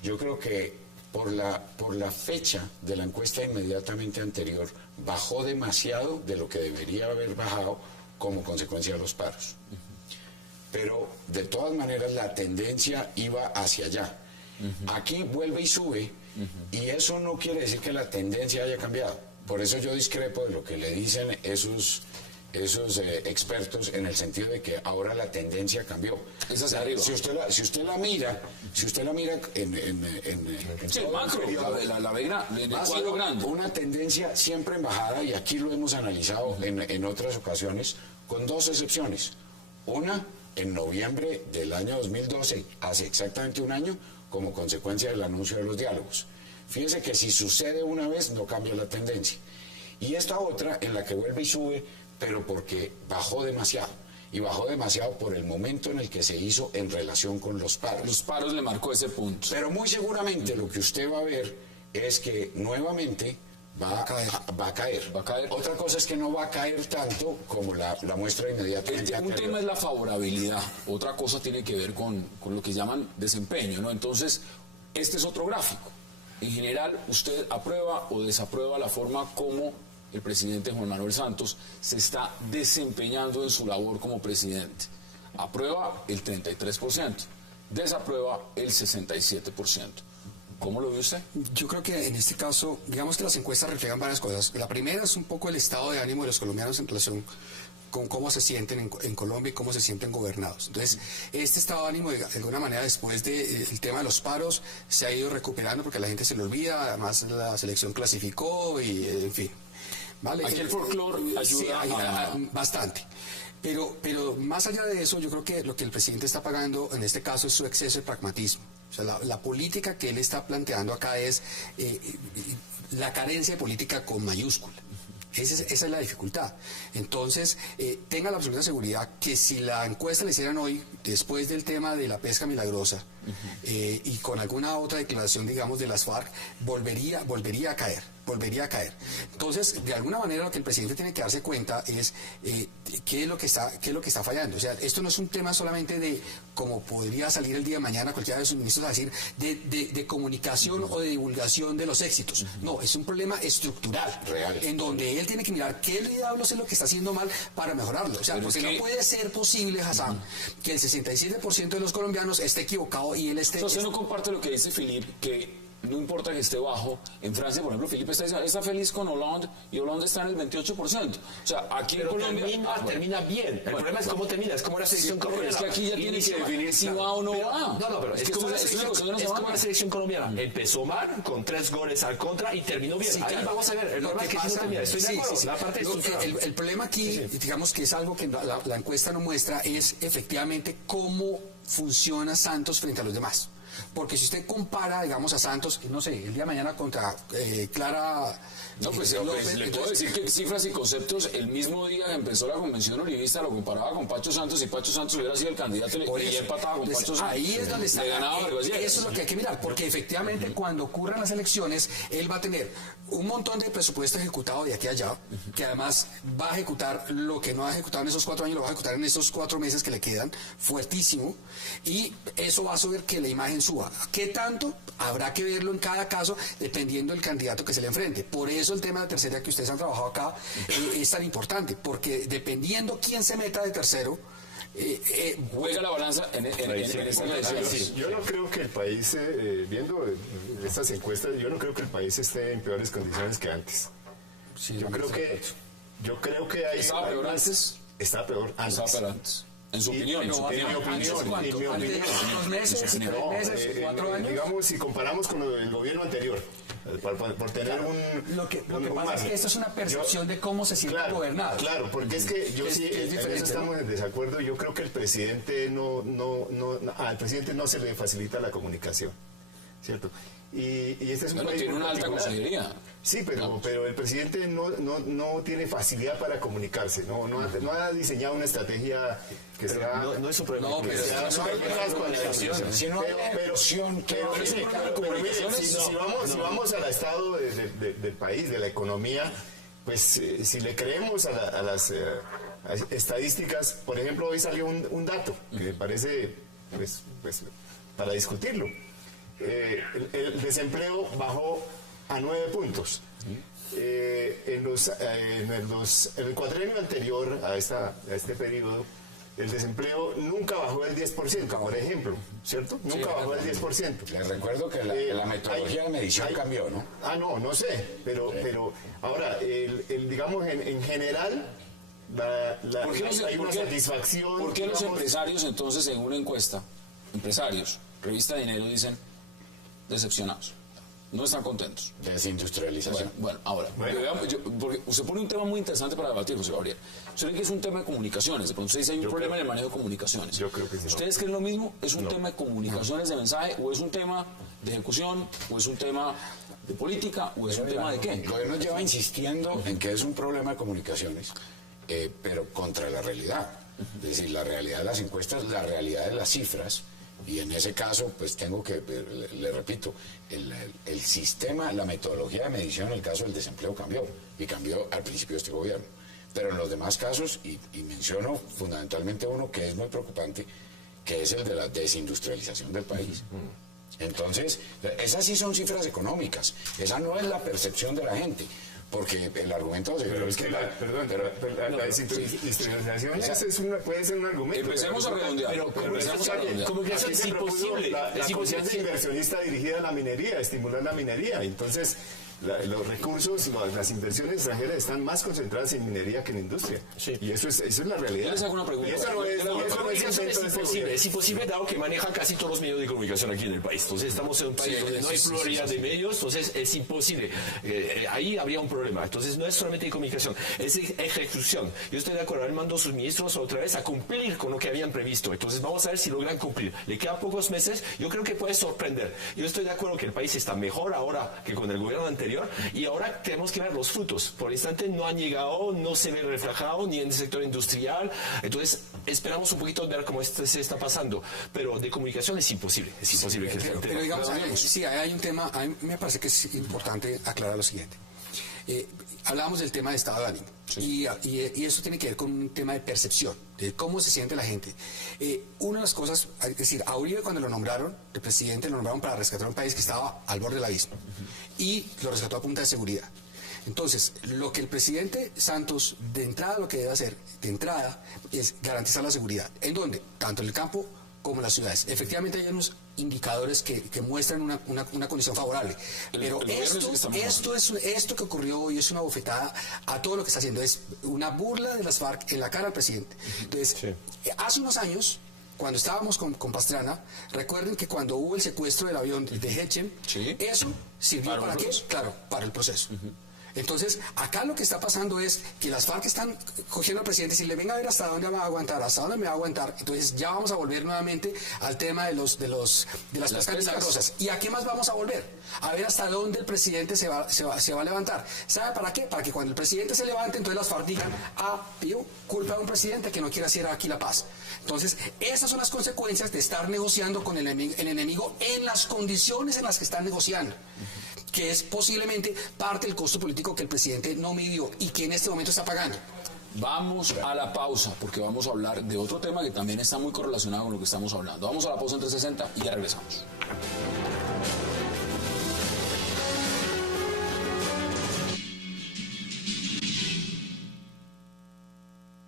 yo creo que por la fecha de la encuesta inmediatamente anterior bajó demasiado de lo que debería haber bajado como consecuencia de los paros. Pero de todas maneras la tendencia iba hacia allá. Aquí vuelve y sube, y eso no quiere decir que la tendencia haya cambiado. Por eso yo discrepo de lo que le dicen esos expertos, en el sentido de que ahora la tendencia cambió. Es hacia arriba. Si usted la mira en sí, el macro, la el cuadro grande. Una tendencia siempre en bajada, y aquí lo hemos analizado en otras ocasiones, con 2 excepciones. Una, en noviembre del año 2012, hace exactamente un año, como consecuencia del anuncio de los diálogos. Fíjense que si sucede una vez, no cambia la tendencia. Y esta otra, en la que vuelve y sube, pero porque bajó demasiado. Y bajó demasiado por el momento en el que se hizo en relación con los paros. Los paros le marcó ese punto. Pero muy seguramente lo que usted va a ver es que nuevamente va a caer. Otra cosa es que no va a caer tanto como la muestra inmediatamente. Un tema es la favorabilidad, otra cosa tiene que ver con lo que llaman desempeño, ¿no? Entonces, este es otro gráfico. En general, ¿usted aprueba o desaprueba la forma como el presidente Juan Manuel Santos se está desempeñando en su labor como presidente? Aprueba el 33%, desaprueba el 67%. ¿Cómo lo ve usted? Yo creo que en este caso, digamos que las encuestas reflejan varias cosas. La primera es un poco el estado de ánimo de los colombianos en relación con cómo se sienten en Colombia y cómo se sienten gobernados. Entonces, este estado de ánimo, de alguna manera, después del tema de los paros, se ha ido recuperando porque a la gente se le olvida, además la selección clasificó y, en fin. ¿Vale? Aquí el folclore ayuda bastante. Pero más allá de eso, yo creo que lo que el presidente está pagando en este caso es su exceso de pragmatismo. O sea, la política que él está planteando acá es la carencia de política con mayúscula. Esa es la dificultad. Entonces, tenga la absoluta seguridad que si la encuesta la hicieran hoy, después del tema de la pesca milagrosa, y con alguna otra declaración, digamos, de las FARC, volvería a caer. Entonces, de alguna manera lo que el presidente tiene que darse cuenta es qué es lo que está fallando. O sea, esto no es un tema solamente de, como podría salir el día de mañana cualquiera de sus ministros a decir, de comunicación o de divulgación de los éxitos. No, es un problema estructural, real, en donde él tiene que mirar qué diablos es lo que está haciendo mal para mejorarlo. O sea, porque no puede ser posible, Hassan, que el 67% de los colombianos esté equivocado y él esté... Entonces, ¿usted no comparte lo que dice Philippe, que no importa que esté bajo. En Francia, por ejemplo, Felipe está feliz con Hollande y Hollande está en el 28%. O sea, aquí Pero en Colombia... termina bien. El problema es cómo termina, es como la selección colombiana. Es que aquí ya tiene que definir si va o no va. No, pero es como la selección colombiana. Empezó mal, con 3 goles al contra y terminó bien. Sí, ahí claro. vamos a ver. El problema es que si no termina. Estoy de acuerdo. La parte el problema aquí, digamos que es algo que la encuesta no muestra, es efectivamente cómo funciona Santos frente a los demás. Porque si usted compara, digamos, a Santos, no sé, el día de mañana contra Clara... No, pues López, le puedo decir que cifras y conceptos, el mismo día que empezó la convención olivista lo comparaba con Pacho Santos, y Pacho Santos hubiera sido el candidato y empataba con Pacho Santos. Ahí es donde está. Le ganaba Eso es lo que hay que mirar, porque efectivamente cuando ocurran las elecciones, él va a tener un montón de presupuesto ejecutado de aquí a allá, que además va a ejecutar lo que no ha ejecutado en esos 4 años, lo va a ejecutar en estos 4 meses que le quedan, fuertísimo, y eso va a hacer que la imagen suba. ¿Qué tanto? Habrá que verlo en cada caso, dependiendo del candidato que se le enfrente. Por eso el tema de tercera que ustedes han trabajado acá es tan importante, porque dependiendo quién se meta de tercero, juega la balanza en esta elección. Yo no creo que el país, viendo estas encuestas, yo no creo que el país esté en peores condiciones que antes. sí, Yo creo que hay... ¿Estaba peor antes? Está peor antes. Estaba peor antes. En su opinión. pero En mi opinión. ¿Antes unos meses, 3 meses, 4 años? Digamos, si comparamos con el gobierno anterior, por tener Lo que pasa es que esto es una percepción de cómo se siente gobernado. Claro, porque es que yo sí, es en diferente, eso estamos en desacuerdo. Yo creo que el presidente al presidente no se le facilita la comunicación, ¿cierto? Y este es un país tiene muy una alta particular. consejería. Sí, pero el presidente no tiene facilidad para comunicarse, no ha diseñado una estrategia que sea... no es un problema. No, pero si vamos al estado del país, de la economía, pues si le creemos a las estadísticas, por ejemplo, hoy salió un dato que me parece pues para discutirlo. El desempleo bajó a 9 puntos. En el cuatrenio anterior a este periodo, el desempleo nunca bajó el 10%, por ejemplo, ¿cierto? Nunca bajó el 10%. Les recuerdo que la metodología de medición cambió, ¿no? No sé, pero ahora, digamos, en general, hay una satisfacción. ¿Por qué los empresarios entonces en una encuesta, revista Dinero, dicen decepcionados? No están contentos. Desindustrialización. Bueno, ahora, porque usted pone un tema muy interesante para debatir, José Gabriel. ¿Usted cree que es un tema de comunicaciones? De pronto usted dice hay un problema en el manejo de comunicaciones. Yo creo que sí. ¿Ustedes creen lo mismo? ¿Es un tema de comunicaciones de mensaje? ¿O es un tema de ejecución? ¿O es un tema de política? ¿O es un tema de qué? El gobierno lleva insistiendo en que es un problema de comunicaciones, pero contra la realidad. Es decir, la realidad de las encuestas, la realidad de las cifras. Y en ese caso, pues tengo que, le repito, el sistema, la metodología de medición en el caso del desempleo cambió, y cambió al principio de este gobierno. Pero en los demás casos, y menciono fundamentalmente uno que es muy preocupante, que es el de la desindustrialización del país. Entonces, esas sí son cifras económicas, esa no es la percepción de la gente. Porque el argumento es que la desindustrialización puede ser un argumento. Empecemos a redondear. Como que aquí es se imposible. La confianza inversionista dirigida a la minería, estimular la minería. Entonces, los recursos, las inversiones extranjeras están más concentradas en minería que en industria. Sí. Y eso es la realidad. Yo les hago una pregunta. Y eso no es imposible. Es imposible dado que maneja casi todos los medios de comunicación aquí en el país. Entonces estamos en un país donde no hay pluralidad de medios, entonces es imposible. Ahí habría un problema. Entonces no es solamente de comunicación, es ejecución. Yo estoy de acuerdo, él mandó a sus ministros otra vez a cumplir con lo que habían previsto. Entonces vamos a ver si logran cumplir. Le quedan pocos meses, yo creo que puede sorprender. Yo estoy de acuerdo que el país está mejor ahora que con el gobierno anterior, y ahora tenemos que ver los frutos. Por el instante no han llegado, no se ve reflejado ni en el sector industrial. Entonces esperamos un poquito ver cómo se está pasando, pero de comunicación es imposible. Es imposible que pero digamos, sí, hay un tema, a mí me parece que es importante aclarar lo siguiente. Hablábamos del tema de estado de ánimo, y eso tiene que ver con un tema de percepción, de cómo se siente la gente. Una de las cosas, es decir, a Uribe cuando lo nombraron, el presidente lo nombraron para rescatar un país que estaba al borde del abismo, y lo rescató a punta de seguridad. Entonces, lo que el presidente Santos, de entrada, lo que debe hacer, de entrada, es garantizar la seguridad. ¿En dónde? Tanto en el campo como en las ciudades. Efectivamente, hay unos indicadores que muestran una condición favorable. Pero esto que ocurrió hoy es una bofetada a todo lo que está haciendo. Es una burla de las FARC en la cara al presidente. Entonces, hace unos años, cuando estábamos con Pastrana, recuerden que cuando hubo el secuestro del avión de Hetchem, eso sirvió ¿para qué? Claro, para el proceso. Entonces, acá lo que está pasando es que las FARC están cogiendo al presidente y si le venga a ver hasta dónde va a aguantar, hasta dónde me va a aguantar. Entonces ya vamos a volver nuevamente al tema de las pescas milagrosas. ¿Y a qué más vamos a volver? A ver hasta dónde el presidente se va a levantar. ¿Sabe para qué? Para que cuando el presidente se levante, entonces las FARC digan, pío, culpa de un presidente que no quiere hacer aquí la paz. Entonces, esas son las consecuencias de estar negociando con el enemigo en las condiciones en las que están negociando, que es posiblemente parte del costo político que el presidente no midió y que en este momento está pagando. Vamos a la pausa, porque vamos a hablar de otro tema que también está muy correlacionado con lo que estamos hablando. Vamos a la pausa en 360 y ya regresamos.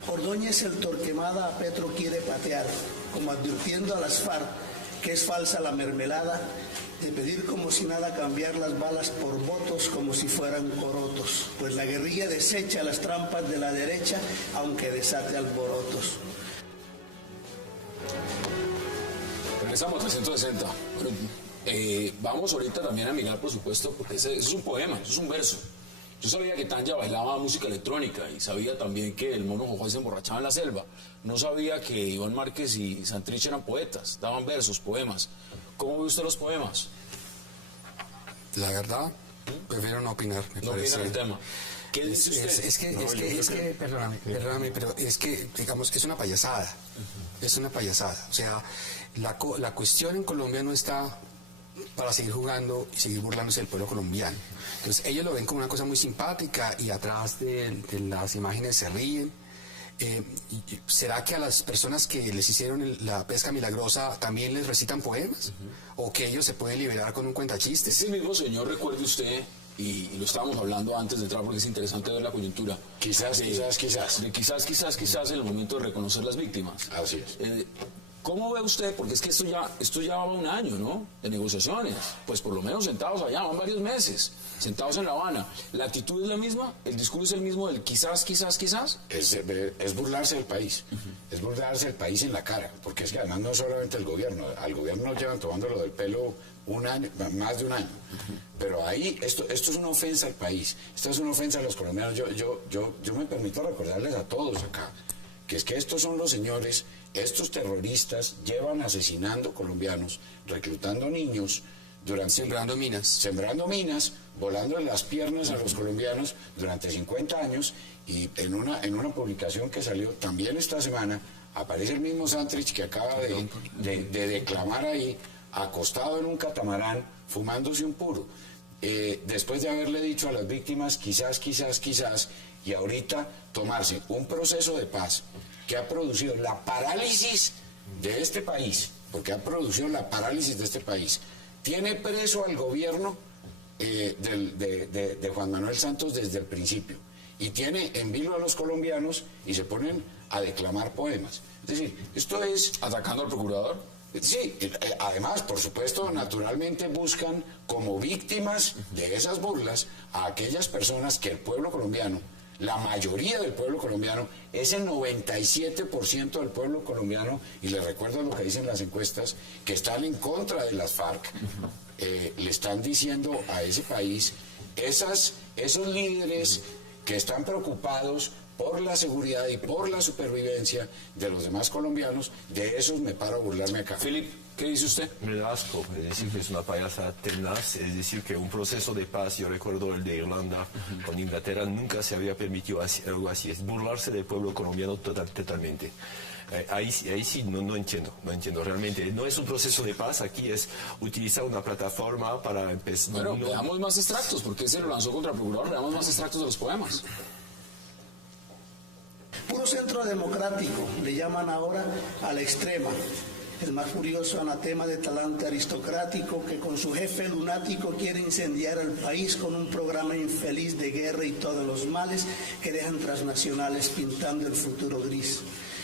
Ordóñez, el Torquemada, a Petro quiere patear, como advirtiendo a las FARC que es falsa la mermelada de pedir como si nada cambiar las balas por votos como si fueran corotos, pues la guerrilla desecha las trampas de la derecha aunque desate alborotos. Regresamos a 360. Bueno, vamos ahorita también a mirar, por supuesto, porque ese es un poema, eso es un verso. Yo sabía que Tanya bailaba música electrónica y sabía también que el mono Jojoy se emborrachaba en la selva. No sabía que Iván Márquez y Santrich eran poetas, daban versos, poemas. ¿Cómo ve usted los poemas? La verdad, prefiero no opinar. No opina el tema. ¿Qué dice usted? Es que, perdóname, pero es que, digamos, es una payasada. Es una payasada. O sea, la cuestión en Colombia no está para seguir jugando y seguir burlándose del pueblo colombiano. Entonces ellos lo ven como una cosa muy simpática y atrás de las imágenes se ríen. ¿Será que a las personas que les hicieron la pesca milagrosa también les recitan poemas? ¿O que ellos se pueden liberar con un cuentachistes? Ese mismo señor, recuerde usted, y lo estábamos hablando antes de entrar porque es interesante ver la coyuntura. Quizás. En el momento de reconocer las víctimas. Así es. ¿Cómo ve usted? Porque es que esto ya va un año, ¿no? De negociaciones. Pues por lo menos sentados allá, van varios meses, sentados en La Habana. ¿La actitud es la misma? ¿El discurso es el mismo del quizás? Es burlarse del país. Es burlarse del país en la cara. Porque es que además no solamente el gobierno. Al gobierno llevan tomándolo del pelo un año, más de un año. Pero ahí, esto es una ofensa al país. Esto es una ofensa a los colombianos. Yo me permito recordarles a todos acá que es que estos son los señores, estos terroristas llevan asesinando colombianos, reclutando niños, sembrando minas, volando en las piernas a los colombianos durante 50 años, y en una publicación que salió también esta semana, aparece el mismo Santrich que acaba de declamar ahí, acostado en un catamarán, fumándose un puro, después de haberle dicho a las víctimas quizás, y ahorita tomarse un proceso de paz que ha producido la parálisis de este país, tiene preso al gobierno de Juan Manuel Santos desde el principio, y tiene en vilo a los colombianos y se ponen a declamar poemas. Es decir, esto es... ¿Atacando al procurador? Sí, además, por supuesto, naturalmente buscan como víctimas de esas burlas a aquellas personas que el pueblo colombiano, la mayoría del pueblo colombiano, ese 97% del pueblo colombiano, y les recuerdo lo que dicen las encuestas, que están en contra de las FARC, le están diciendo a ese país, esos líderes que están preocupados por la seguridad y por la supervivencia de los demás colombianos, de esos me paro a burlarme acá. Philip, ¿qué dice usted? Me da asco, es decir, que es una payasa tenaz, es decir, que un proceso de paz, yo recuerdo el de Irlanda con Inglaterra, nunca se había permitido algo así, es burlarse del pueblo colombiano totalmente. Ahí sí no entiendo, realmente. No es un proceso de paz, aquí es utilizar una plataforma para empezar. Bueno, veamos más extractos, porque se lo lanzó contra el procurador, veamos más extractos de los poemas. Puro centro democrático, le llaman ahora a la extrema. El más furioso anatema de talante aristocrático que con su jefe lunático quiere incendiar el país con un programa infeliz de guerra y todos los males que dejan transnacionales pintando el futuro gris.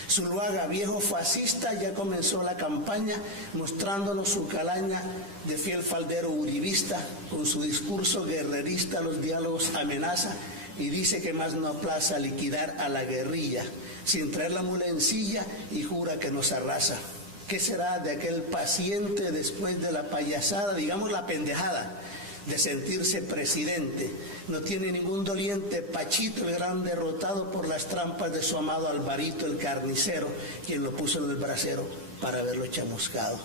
Zuluaga, viejo fascista, ya comenzó la campaña mostrándonos su calaña de fiel faldero uribista. Con su discurso guerrerista los diálogos amenaza y dice que más no aplaza liquidar a la guerrilla sin traer la mula en silla y jura que nos arrasa. ¿Qué será de aquel paciente después de la payasada, digamos la pendejada, de sentirse presidente? No tiene ningún doliente, Pachito el gran derrotado por las trampas de su amado Alvarito el carnicero, quien lo puso en el brasero para verlo chamuscado.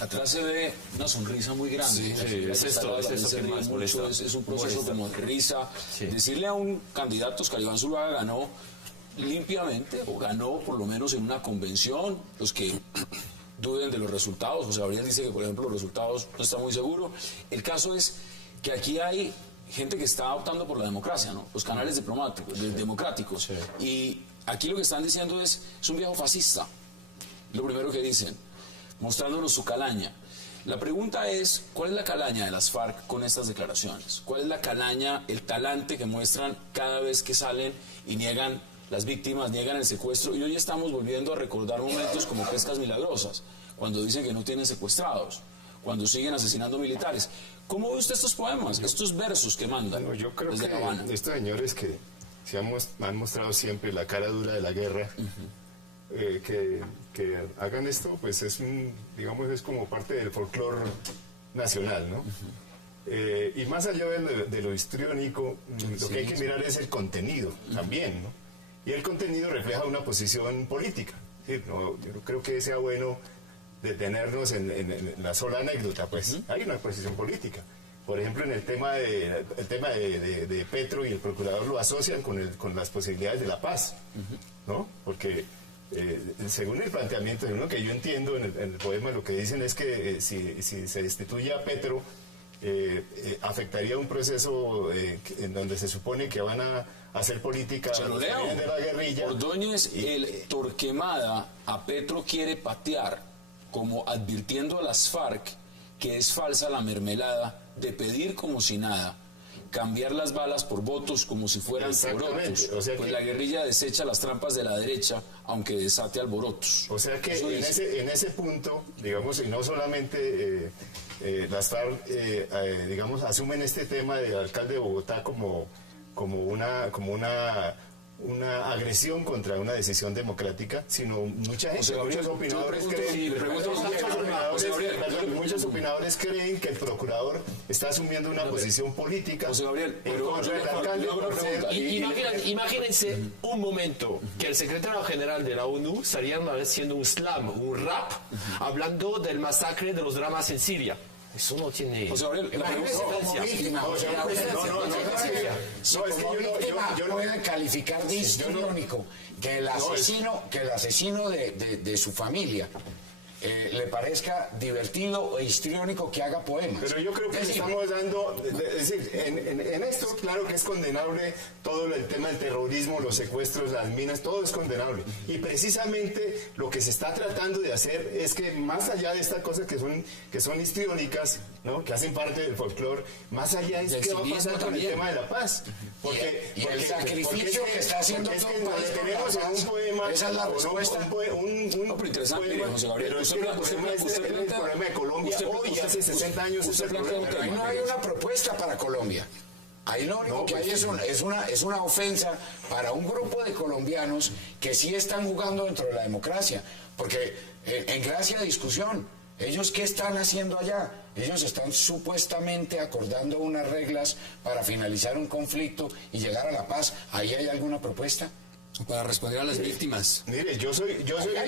Atrás se ve una sonrisa muy grande. Sí, es esto que más molesta. Es un proceso como de risa. Sí. Decirle a un candidato, Oscar Iván Zuluaga ganó limpiamente, o ganó por lo menos en una convención. Los que duden de los resultados, José Gabriel dice que, por ejemplo, los resultados no está muy seguro. El caso es que aquí hay gente que está optando por la democracia, ¿no? Los canales democráticos. Sí. Y aquí lo que están diciendo es un viejo fascista. Lo primero que dicen, mostrándonos su calaña. La pregunta es, ¿cuál es la calaña de las FARC con estas declaraciones? ¿Cuál es la calaña, el talante que muestran cada vez que salen y niegan las víctimas, niegan el secuestro? Y hoy estamos volviendo a recordar momentos como Pescas Milagrosas, cuando dicen que no tienen secuestrados, cuando siguen asesinando militares. ¿Cómo ve usted estos poemas, estos versos que mandan? Bueno, yo creo desde que La Habana? estos señores que se han mostrado siempre la cara dura de la guerra, que hagan esto, pues es digamos, es como parte del folclore nacional, ¿no? Y más allá de lo histriónico, lo que hay que mirar es el contenido también, ¿no? Y el contenido refleja una posición política. ¿Sí? No, yo no creo que sea bueno detenernos en la sola anécdota, pues hay una posición política. Por ejemplo, en el tema de Petro y el procurador lo asocian con las posibilidades de la paz, ¿no? Porque según el planteamiento de uno que yo entiendo en el poema, lo que dicen es que si se destituye a Petro, afectaría un proceso en donde se supone que van a hacer política Se lo leo. de la guerrilla. Ordóñez, el Torquemada a Petro quiere patear, como advirtiendo a las FARC que es falsa la mermelada de pedir como si nada, cambiar las balas por votos como si fueran porotos, O sea pues que, la guerrilla desecha las trampas de la derecha, aunque desate alborotos. o sea que Eso dice. en ese punto, digamos, y no solamente las FARC, digamos, asumen este tema del alcalde de Bogotá como una agresión contra una decisión democrática, sino mucha gente, muchos opinadores opinadores creen que el procurador está asumiendo una posición política José Gabriel, en pero contra del alcalde. yo hago una pregunta. Imagínense un momento que el secretario general de la ONU estaría haciendo un slam, un rap, hablando del masacre de los dramas en Siria. Eso no tiene... José Gabriel, la pregunta yo no voy a calificar de histriónico que el asesino de su familia le parezca divertido e histriónico que haga poemas. Pero yo creo que estamos dando, es decir, en esto claro que es condenable todo el tema del terrorismo, los secuestros, las minas, todo es condenable. Y precisamente lo que se está tratando de hacer es que más allá de estas cosas que son histriónicas, ¿no? Que hacen parte del folclore, más allá es qué va a pasar con el tema de la paz. Porque el sacrificio que está haciendo todo el país tenemos en un poema, esa es la respuesta. No, pero interesante, poema, José Gabriel. pero es que el problema de Colombia hoy, hace 60 años, es el problema. Pero ahí no hay una propuesta para Colombia. Ahí lo único que hay es una ofensa para un grupo de colombianos que sí están jugando dentro de la democracia. Porque en gracia de discusión, ¿ellos qué están haciendo allá? Ellos están supuestamente acordando unas reglas para finalizar un conflicto y llegar a la paz. ¿Ahí hay alguna propuesta? Para responder a las víctimas. Mire, yo soy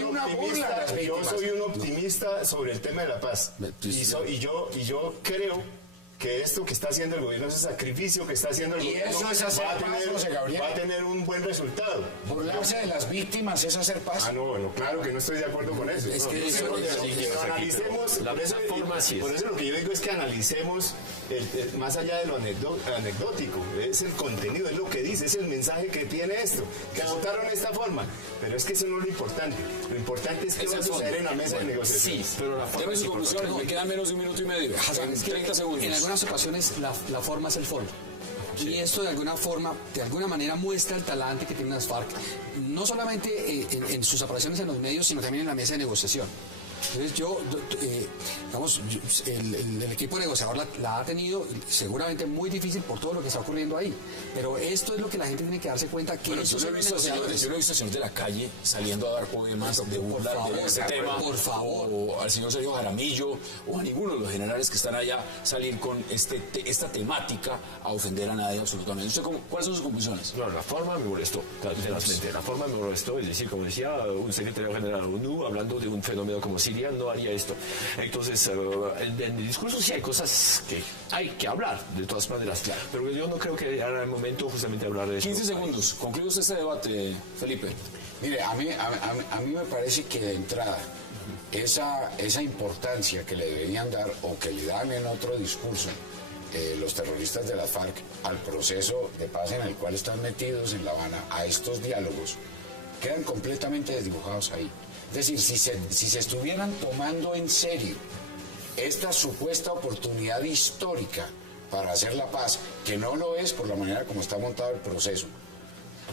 un optimista sobre el tema de la paz. Y yo creo que esto que está haciendo el gobierno, ese sacrificio que está haciendo el gobierno, eso es hacer paz, José Gabriel. va a tener un buen resultado. Burlarse de las víctimas es hacer paz. No, bueno, claro que no estoy de acuerdo con eso. Es que analicemos, por eso lo que yo digo es que analicemos más allá de lo anecdótico, es el contenido, es lo que dice, es el mensaje que tiene esto, que votaron de esta forma. Pero es que eso no es lo importante. Lo importante es que va a suceder en la mesa de negociación. Sí, pero la forma Deme es sus conclusiones, me queda menos de un minuto y medio. Hassan, 30 segundos. En algunas ocasiones la forma es el fondo. Y esto de alguna manera muestra el talante que tienen las FARC, no solamente en sus apariciones en los medios, sino también en la mesa de negociación. Entonces el equipo negociador la ha tenido seguramente muy difícil por todo lo que está ocurriendo ahí. Pero esto es lo que la gente tiene que darse cuenta que yo no he visto señores de la calle saliendo a dar poemas de burla de ese tema. Por favor. O al señor Sergio Jaramillo o a ninguno de los generales que están allá salir con esta temática a ofender a nadie absolutamente. ¿Cuáles son sus conclusiones? No, la forma me molestó, literalmente. La forma me molestó, es decir, como decía un secretario general de la ONU, hablando de un fenómeno como Siria, no haría esto. Entonces, en el discurso sí hay cosas que hay que hablar, de todas maneras. Claro. Pero yo no creo que era el momento justamente de hablar de esto. 15 segundos. Concluye usted este debate, Felipe. Mire, a mí me parece que de entrada esa importancia que le deberían dar o que le dan en otro discurso los terroristas de las FARC al proceso de paz en el cual están metidos en La Habana, a estos diálogos, quedan completamente desdibujados ahí. Es decir, si se estuvieran tomando en serio esta supuesta oportunidad histórica para hacer la paz, que no lo es por la manera como está montado el proceso,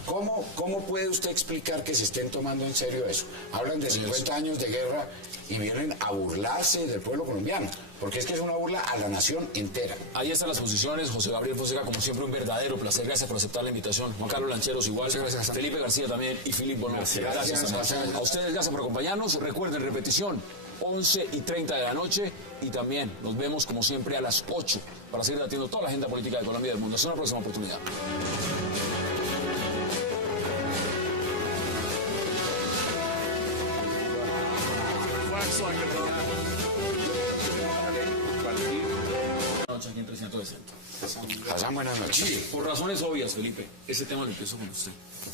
¿cómo puede usted explicar que se estén tomando en serio eso? Hablan de 50 años de guerra y vienen a burlarse del pueblo colombiano, porque es que es una burla a la nación entera. Ahí están las posiciones. José Gabriel Fonseca, como siempre, un verdadero placer. Gracias por aceptar la invitación. Juan Carlos Lancheros, igual. Gracias. Felipe García también y Filipe Bono. Gracias. A ustedes, gracias por acompañarnos. Recuerden, repetición, 11:30 de la noche. Y también nos vemos, como siempre, a las 8 para seguir debatiendo toda la agenda política de Colombia y del mundo. Hasta una próxima oportunidad. Aquí en 360. Hassan, buenas noches. Sí, por razones obvias, Felipe, ese tema lo empiezo con usted.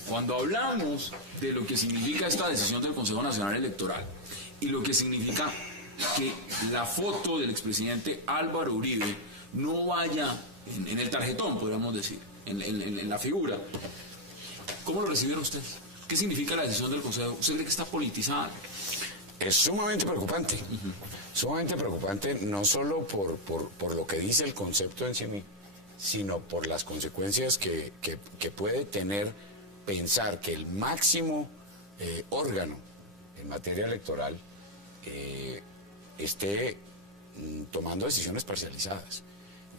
Cuando hablamos de lo que significa esta decisión del Consejo Nacional Electoral y lo que significa que la foto del expresidente Álvaro Uribe no vaya en el tarjetón, podríamos decir, en la figura, ¿cómo lo recibieron ustedes? ¿Qué significa la decisión del Consejo? ¿Usted cree que está politizada? Es sumamente preocupante, sumamente preocupante, no solo por lo que dice el concepto en sí mismo, sino por las consecuencias que puede tener pensar que el máximo órgano en materia electoral esté tomando decisiones parcializadas.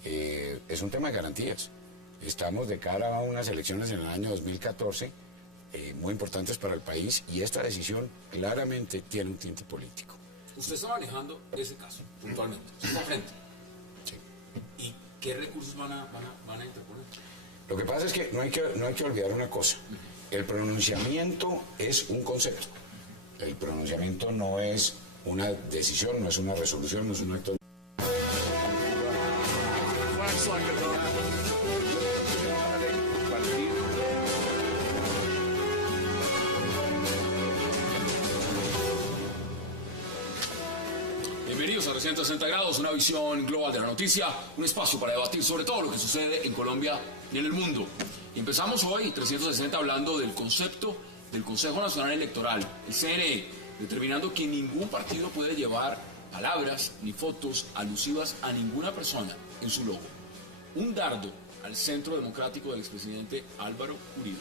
Es un tema de garantías. Estamos de cara a unas elecciones en el año 2014, muy importantes para el país, y esta decisión claramente tiene un tinte político. Usted está manejando ese caso, puntualmente, su frente. Sí. ¿Y qué recursos van a interponer? Lo que pasa es que no hay que olvidar una cosa. El pronunciamiento es un concepto. El pronunciamiento no es una decisión, no es una resolución, no es un acto. Bienvenidos a 360 grados, una visión global de la noticia, un espacio para debatir sobre todo lo que sucede en Colombia y en el mundo. Y empezamos hoy, 360, hablando del concepto del Consejo Nacional Electoral, el CNE, determinando que ningún partido puede llevar palabras ni fotos alusivas a ninguna persona en su logo. Un dardo al centro democrático del expresidente Álvaro Uribe.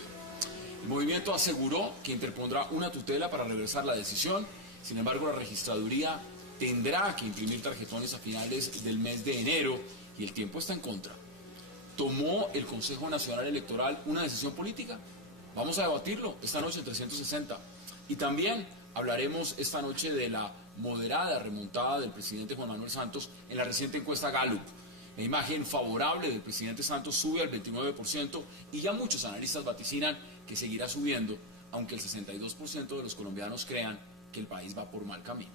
El movimiento aseguró que interpondrá una tutela para reversar la decisión. Sin embargo, la registraduría tendrá que imprimir tarjetones a finales del mes de enero y el tiempo está en contra. ¿Tomó el Consejo Nacional Electoral una decisión política? Vamos a debatirlo esta noche en 360. Y también hablaremos esta noche de la moderada remontada del presidente Juan Manuel Santos en la reciente encuesta Gallup. La imagen favorable del presidente Santos sube al 29% y ya muchos analistas vaticinan que seguirá subiendo, aunque el 62% de los colombianos crean que el país va por mal camino.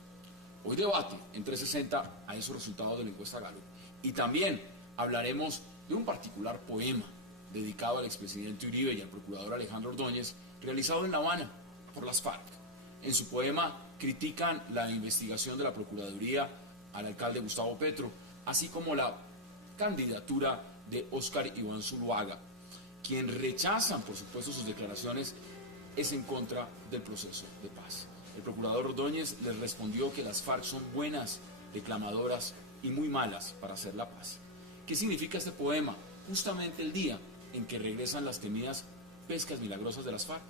Hoy debate en 360 a esos resultados de la encuesta Gallup. Y también hablaremos de un particular poema dedicado al expresidente Uribe y al procurador Alejandro Ordóñez, realizado en La Habana por las FARC. En su poema critican la investigación de la Procuraduría al alcalde Gustavo Petro, así como la candidatura de Óscar Iván Zuluaga. Quien rechazan, por supuesto, sus declaraciones es en contra del proceso de paz. El procurador Ordóñez les respondió que las FARC son buenas, declamadoras y muy malas para hacer la paz. ¿Qué significa este poema? justamente el día en que regresan las temidas pescas milagrosas de las FARC.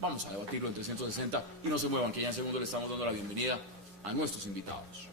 Vamos a debatirlo en 360 y no se muevan, que ya en segundo le estamos dando la bienvenida a nuestros invitados.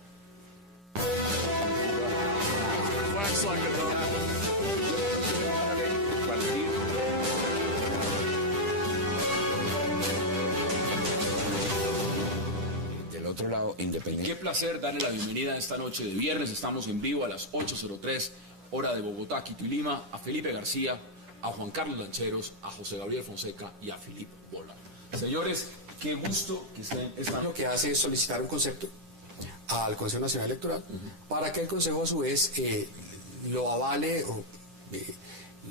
Del otro lado, independiente. Qué placer darle la bienvenida esta noche de viernes. Estamos en vivo a las 8:03, hora de Bogotá, Quito y Lima, a Felipe García, a Juan Carlos Lancheros, a José Gabriel Fonseca y a Filipe Bola. Señores, qué gusto que estén esta noche. Lo que hace es solicitar un concepto al Consejo Nacional Electoral para que el Consejo a su vez lo avale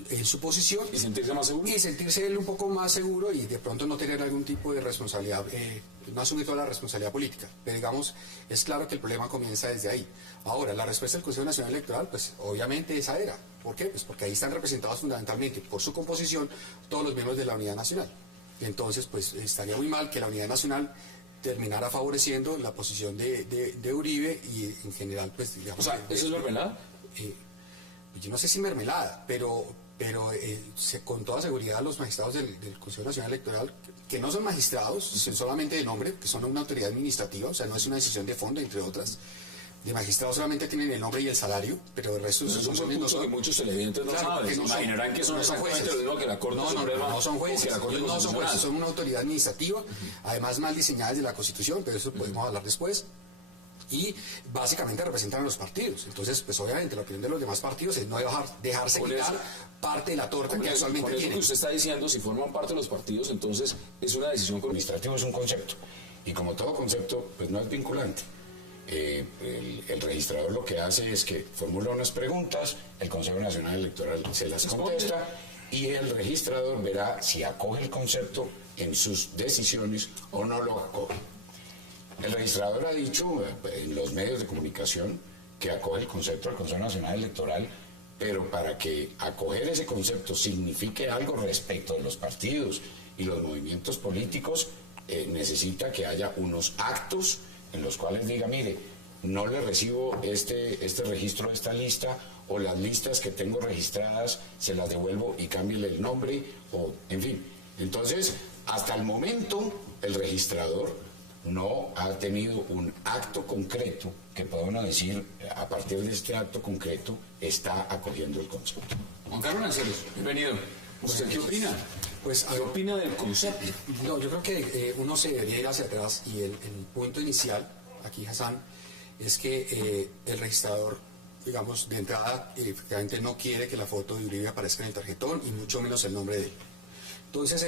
en su posición ¿Y sentirse más seguro? y sentirse él un poco más seguro y de pronto no tener algún tipo de responsabilidad, no asumir toda la responsabilidad política. Pero digamos, es claro que el problema comienza desde ahí. Ahora, la respuesta del Consejo Nacional Electoral, pues obviamente esa era. ¿Por qué? Pues porque ahí están representados fundamentalmente por su composición todos los miembros de la Unidad Nacional. Y entonces, pues estaría muy mal que la Unidad Nacional terminara favoreciendo la posición de Uribe y en general, pues digamos... O sea, ¿eso es mermelada? Yo no sé si mermelada, pero con toda seguridad los magistrados del Consejo Nacional Electoral, que no son magistrados, son solamente de nombre, que son una autoridad administrativa, o sea, no es una decisión de fondo, entre otras. De magistrados solamente tienen el nombre y el salario, pero el resto Eso es un punto que muchos televidentes no claro, saben. que Se imaginarán que son exactamente lo mismo que la Corte Suprema. No son jueces, o que la Corte ellos no son Constitucional. jueces, son una autoridad administrativa, además mal diseñadas de la Constitución, pero eso podemos hablar después. Y básicamente representan a los partidos. Entonces, pues obviamente la opinión de los demás partidos es no dejarse Con quitar eso- parte de la torta que actualmente Con eso tienen. que usted está diciendo, si forman parte de los partidos, entonces es una decisión con... Administrativo es un concepto y como todo concepto pues no es vinculante. El registrador lo que hace es que formula unas preguntas, el Consejo Nacional Electoral se las contesta y el registrador verá si acoge el concepto en sus decisiones o no lo acoge. El registrador ha dicho en los medios de comunicación que acoge el concepto del Consejo Nacional Electoral, pero para que acoger ese concepto signifique algo respecto de los partidos y los movimientos políticos, necesita que haya unos actos en los cuales diga, mire, no le recibo este registro de esta lista, o las listas que tengo registradas se las devuelvo y cámbiele el nombre, o en fin. Entonces, hasta el momento, el registrador no ha tenido un acto concreto que podamos decir, a partir de este acto concreto, está acogiendo el concepto. Juan Carlos Lanceros, bienvenido. ¿Usted qué opina? Pues, ¿Qué opina del concepto? No, yo creo que uno se debería ir hacia atrás y el punto inicial, aquí Hassan, es que el registrador, digamos, de entrada, efectivamente no quiere que la foto de Uribe aparezca en el tarjetón y mucho menos el nombre de él. Entonces,